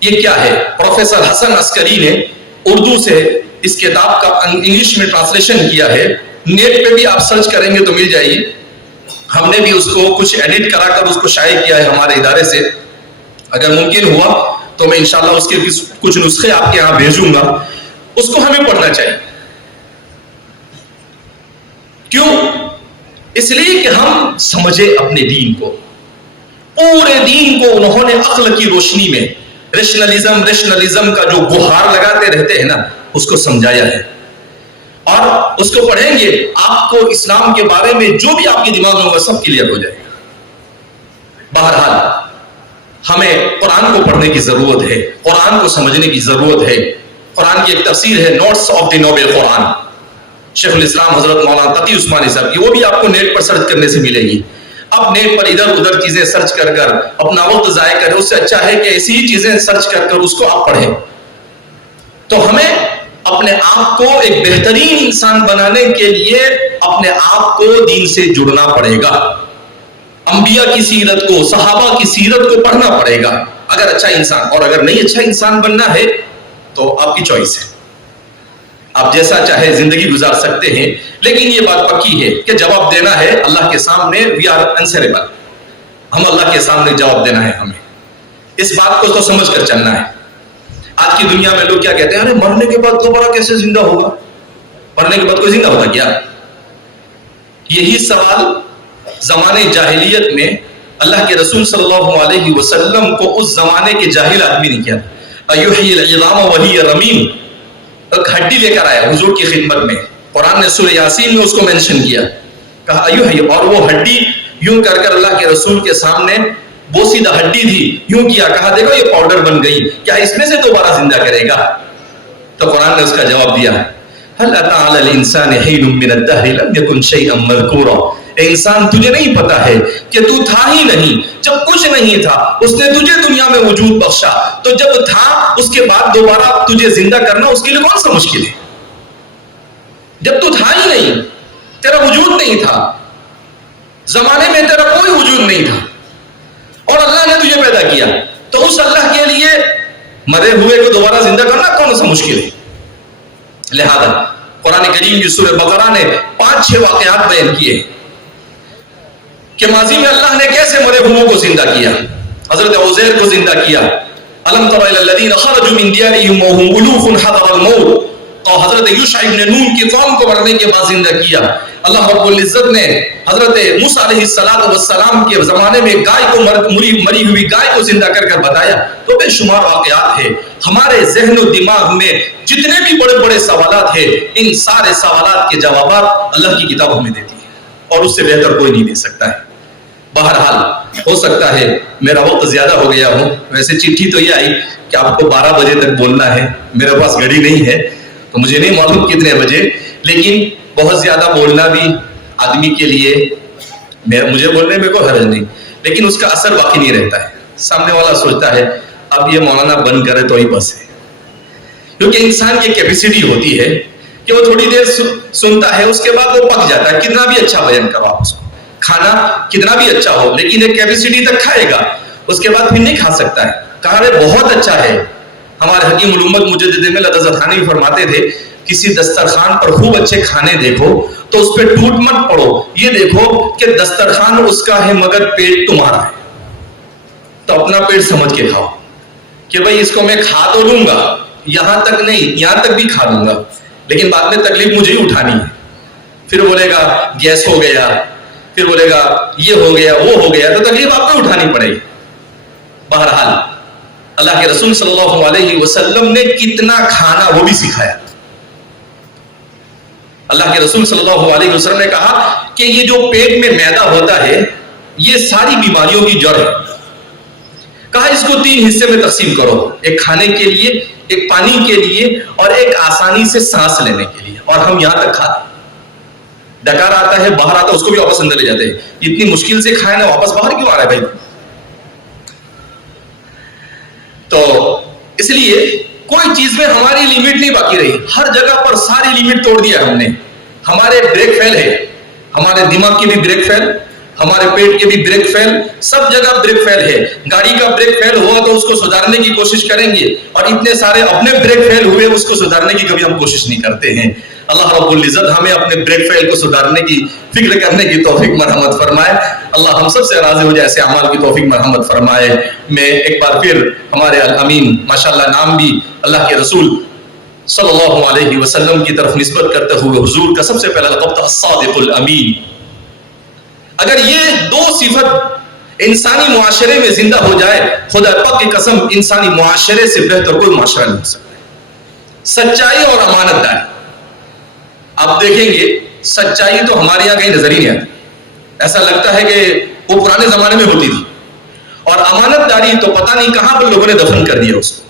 یہ کیا ہے؟ پروفیسر حسن عسکری نے اردو سے اس کتاب کا انگلش میں ٹرانسلیشن کیا ہے. نیٹ پہ بھی آپ سرچ کریں گے تو مل جائے گی. ہم نے بھی اس کو کچھ ایڈٹ کرا کر اس کو شائع کیا ہے ہمارے ادارے سے. اگر ممکن ہوا تو میں انشاءاللہ اس کے کچھ نسخے آپ کے یہاں بھیجوں گا. اس کو ہمیں پڑھنا چاہیے. کیوں؟ اس لیے کہ ہم سمجھے اپنے دین کو. پورے دین کو انہوں نے عقل کی روشنی میں ریشنلزم کا جو گہار لگاتے رہتے ہیں نا، اس کو سمجھایا ہے. اور اس کو پڑھیں گے، آپ کو اسلام کے بارے میں جو بھی آپ کے دماغ میں ہوگا سب کلیئر ہو جائے گا. بہرحال ہمیں قرآن کو پڑھنے کی ضرورت ہے، قرآن کو سمجھنے کی ضرورت ہے. قرآن کی ایک تفسیر ہے، نوٹس آف دی نوبل قرآن، شیخ الاسلام حضرت مولانا تقی عثمانی صاحب کی. وہ بھی آپ کو نیٹ پر سرچ کرنے سے ملے گی. اب نیٹ پر ادھر ادھر چیزیں سرچ کر کر اپنا وقت ضائع کریں، اس سے اچھا ہے کہ ایسی ہی چیزیں سرچ کر کر اس کو آپ پڑھیں. تو ہمیں اپنے آپ کو ایک بہترین انسان بنانے کے لیے اپنے آپ کو دین سے جڑنا پڑے گا. انبیاء کی سیرت کو، صحابہ کی سیرت کو پڑھنا پڑے گا اگر اچھا انسان. اور اگر نہیں اچھا انسان بننا ہے تو آپ کی چوائس ہے، آپ جیسا چاہے زندگی گزار سکتے ہیں. لیکن یہ بات پکی ہے کہ جواب دینا ہے اللہ کے سامنے. وی آر انسریبل، ہم اللہ کے سامنے جواب دینا ہے. ہمیں اس بات کو تو سمجھ کر چلنا ہے. آج کی دنیا میں لوگ کیا کہتے ہیں، ارے مرنے کے بعد دوبارہ کیسے زندہ ہوگا؟ مرنے کے بعد کوئی زندہ ہوتا کیا؟ یہی سوال زمانے جاہلیت میں اللہ کے رسول صلی اللہ علیہ وسلم کو اس زمانے کے جاہل آدمی نے کیا. ایحیی العظام وہی رمیم، ایک ہڈی لے کر آیا حضور کی خدمت میں. قرآن نے سورہ یاسین میں اس کو مینشن کیا، کہا ایحیی، اور وہ ہڈی یوں کر کر اللہ کے رسول کے سامنے، وہ سیدھا ہڈی تھی، یوں کیا، کہا دیکھو یہ پاؤڈر بن گئی، کیا اس میں سے دوبارہ زندہ کرے گا؟ تو قرآن نے اس کا جواب دیا، هل أتى على الإنسان حين من الدهر لم يكن شيئا مذكورا. انسان تجھے نہیں پتا ہے کہ تو تھا ہی نہیں جب کچھ نہیں تھا، اس نے تجھے دنیا میں وجود بخشا، تو جب تھا اس کے بعد دوبارہ تجھے زندہ کرنا اس کے لیے کون سا مشکل ہے؟ جب تو تھا ہی نہیں، تیرا وجود نہیں تھا، زمانے میں تیرا کوئی وجود نہیں تھا، اور اللہ نے تجھے پیدا کیا، تو اس اللہ کے لیے مرے ہوئے کو دوبارہ زندہ کرنا کون سا مشکل ہے؟ لہذا قرآن کریم کی سورہ بقرہ نے 5-6 واقعات بیان کیے کہ ماضی میں اللہ نے کیسے مرے ہوئے کو زندہ کیا. حضرت عزیر کو زندہ کیا. الم تر الی الذین خرجوا من دیارہم وهم الوف حذر الموت. تو حضرت یوشع ابن نون کی قوم کو مرنے کے بعد زندہ کیا. اللہ رب العزت نے حضرت موسیٰ علیہ السلام کے زمانے میں گائے کو مری ہوئی گائے کو زندہ کر کر بتایا. تو بے شمار واقعات ہیں. ہمارے ذہن و دماغ میں جتنے بھی بڑے بڑے سوالات ہیں، ان سارے سوالات کے جوابات اللہ کی کتاب ہمیں دیتی ہے، اور اس سے بہتر کوئی نہیں دے سکتا ہے. بہرحال ہو سکتا ہے میرا وقت زیادہ ہو گیا ہو. ویسے چٹھی تو یہ آئی کہ آپ کو 12 بجے تک بولنا ہے. میرے پاس گھڑی نہیں ہے تو مجھے نہیں معلوم کتنے بجے، لیکن بہت زیادہ بولنا بھی آدمی کے لیے، مجھے بولنے میں کوئی حرج نہیں، لیکن اس کا اثر باقی نہیں رہتا ہے. سامنے والا سوچتا ہے اب یہ مولانا بند کرے تو ہی بس ہے. کیونکہ انسان کی کیپیسٹی ہوتی ہے کہ وہ تھوڑی دیر سنتا ہے، اس کے بعد وہ پک جاتا ہے. کتنا بھی اچھا بیان کرو آپ اس کو، کھانا کتنا بھی اچھا ہو، لیکن ایک کیپیسٹی تک کھائے گا، اس کے بعد پھر نہیں کھا سکتا ہے. کہا رہے بہت اچھا ہے. ہمارے حکیم الامت مجدد ملت حضرت ثانوی فرماتے تھے، کسی دسترخوان پر خوب اچھے کھانے دیکھو تو اس پہ ٹوٹ مت پڑو، یہ دیکھو کہ دسترخوان اس کا ہے مگر پیٹ تمہارا ہے. تو اپنا پیٹ سمجھ کے کھاؤ کہ بھائی اس کو میں کھا تو لوں گا، یہاں تک نہیں، یہاں تک بھی کھا لوں گا، لیکن بعد میں تکلیف مجھے ہی اٹھانی ہے. پھر بولے گا گیس ہو گیا، پھر بولے گا یہ ہو گیا وہ ہو گیا، تو تکلیف آپ کو اٹھانی پڑے گی. بہرحال اللہ کے رسول صلی اللہ علیہ وسلم نے کتنا کھانا وہ بھی سکھایا. اللہ کے رسول صلی اللہ علیہ وسلم نے کہا کہ یہ جو پیٹ میں میدا ہوتا ہے یہ ساری بیماریوں کی جڑ ہے. کہا اس کو 3 حصے میں تقسیم کرو، ایک کھانے کے لیے، ایک پانی کے لیے اور ایک آسانی سے سانس لینے کے لیے، اور ہم یہاں تک کھاتے ہیں، ڈکار آتا ہے باہر آتا ہے اس کو بھی واپس اندر لے جاتے ہیں، اتنی مشکل سے کھائے نا واپس باہر کیوں آ رہا ہے بھائی؟ تو اس لیے کوئی چیز میں ہماری لمٹ نہیں باقی رہی، ہر جگہ پر ساری لمٹ توڑ دیا ہم نے. ہمارے بریک فیل ہے، ہمارے دماغ کی بھی بریک فیل، ہمارے پیٹ کے بھی بریک فیل، سب جگہ بریک فیل ہے. گاڑی کا بریک فیل ہوا تو اس کو سدھارنے کی کوشش کریں گے، اور اتنے سارے اپنے بریک فیل ہوئے اس کو سدھارنے کی کبھی ہم کوشش نہیں کرتے ہیں. اللہ رب العزت ہمیں اپنے بریک فیل کو سدھارنے کی فکر کرنے کی توفیق مرحمت فرمائے. اللہ ہم سب سے راضی ہو جائے، ایسے اعمال کی توفیق مرحمت فرمائے. میں ایک بار پھر ہمارے الامین، ماشاءاللہ نام بھی اللہ کے رسول صلی اللہ علیہ وسلم کی طرف نسبت کرتے ہوئے حضور کا سب سے پہلا لقب تھا الصادق الامین. اگر یہ دو صفت انسانی معاشرے میں زندہ ہو جائے، خدا پاک کی قسم انسانی معاشرے سے بہتر کوئی معاشرہ نہیں ہو سکتا. سچائی اور امانت داری. آپ دیکھیں گے سچائی تو ہمارے یہاں کہیں نظر ہی نہیں آتی، ایسا لگتا ہے کہ وہ پرانے زمانے میں ہوتی تھی. اور امانت داری تو پتہ نہیں کہاں پر لوگوں نے دفن کر دیا اس کو.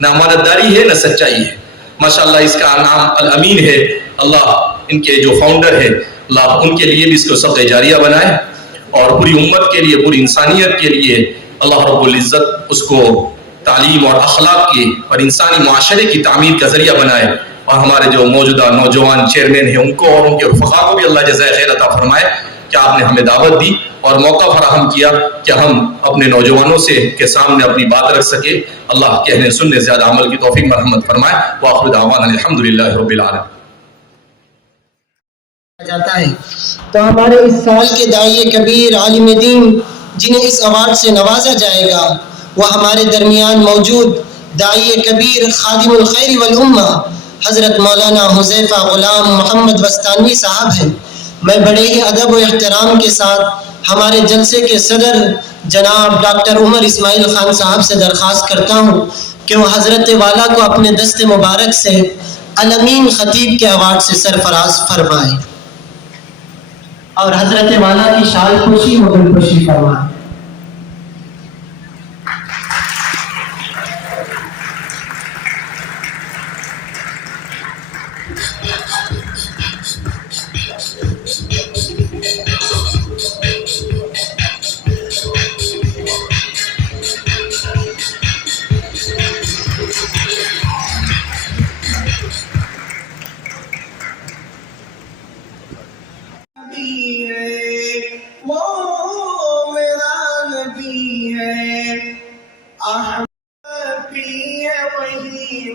نہ امانت داری ہے نہ سچائی ہے. ماشاءاللہ اس کا نام الامین ہے. اللہ ان کے جو فاؤنڈر ہے، اللہ ان کے لیے بھی اس کو صدقہ جاریہ بنائے، اور پوری امت کے لیے، پوری انسانیت کے لیے اللہ رب العزت اس کو تعلیم اور اخلاق کی اور انسانی معاشرے کی تعمیر کا ذریعہ بنائے. اور ہمارے جو موجودہ نوجوان چیئرمین ہیں ان کو اور ان کے رفقا کو بھی اللہ جزائے خیر عطا فرمائے کہ آپ نے ہمیں دعوت دی اور موقع فراہم کیا کہ ہم اپنے نوجوانوں سے کے سامنے اپنی بات رکھ سکے. اللہ کہنے سننے زیادہ عمل کی توفیق مرحمت فرمائے. وآخر دعوانا الحمدللہ رب العالمین. جاتا ہے تو ہمارے اس سال کے داعی کبیر عالم دین جنہیں اس ایوارڈ سے نوازا جائے گا وہ ہمارے درمیان موجود داعی کبیر خادم الخیر والامہ حضرت مولانا حذیفہ غلام محمد بستانوی صاحب ہیں. میں بڑے ہی ادب و احترام کے ساتھ ہمارے جلسے کے صدر جناب ڈاکٹر عمر اسماعیل خان صاحب سے درخواست کرتا ہوں کہ وہ حضرت والا کو اپنے دست مبارک سے الامین خطیب کے ایوارڈ سے سرفراز فرمائے اور حضرت والا کی شال پوشی مغل پوشی فرمائے. وہ میرا نبی ہے، احمد بھی ہے وہی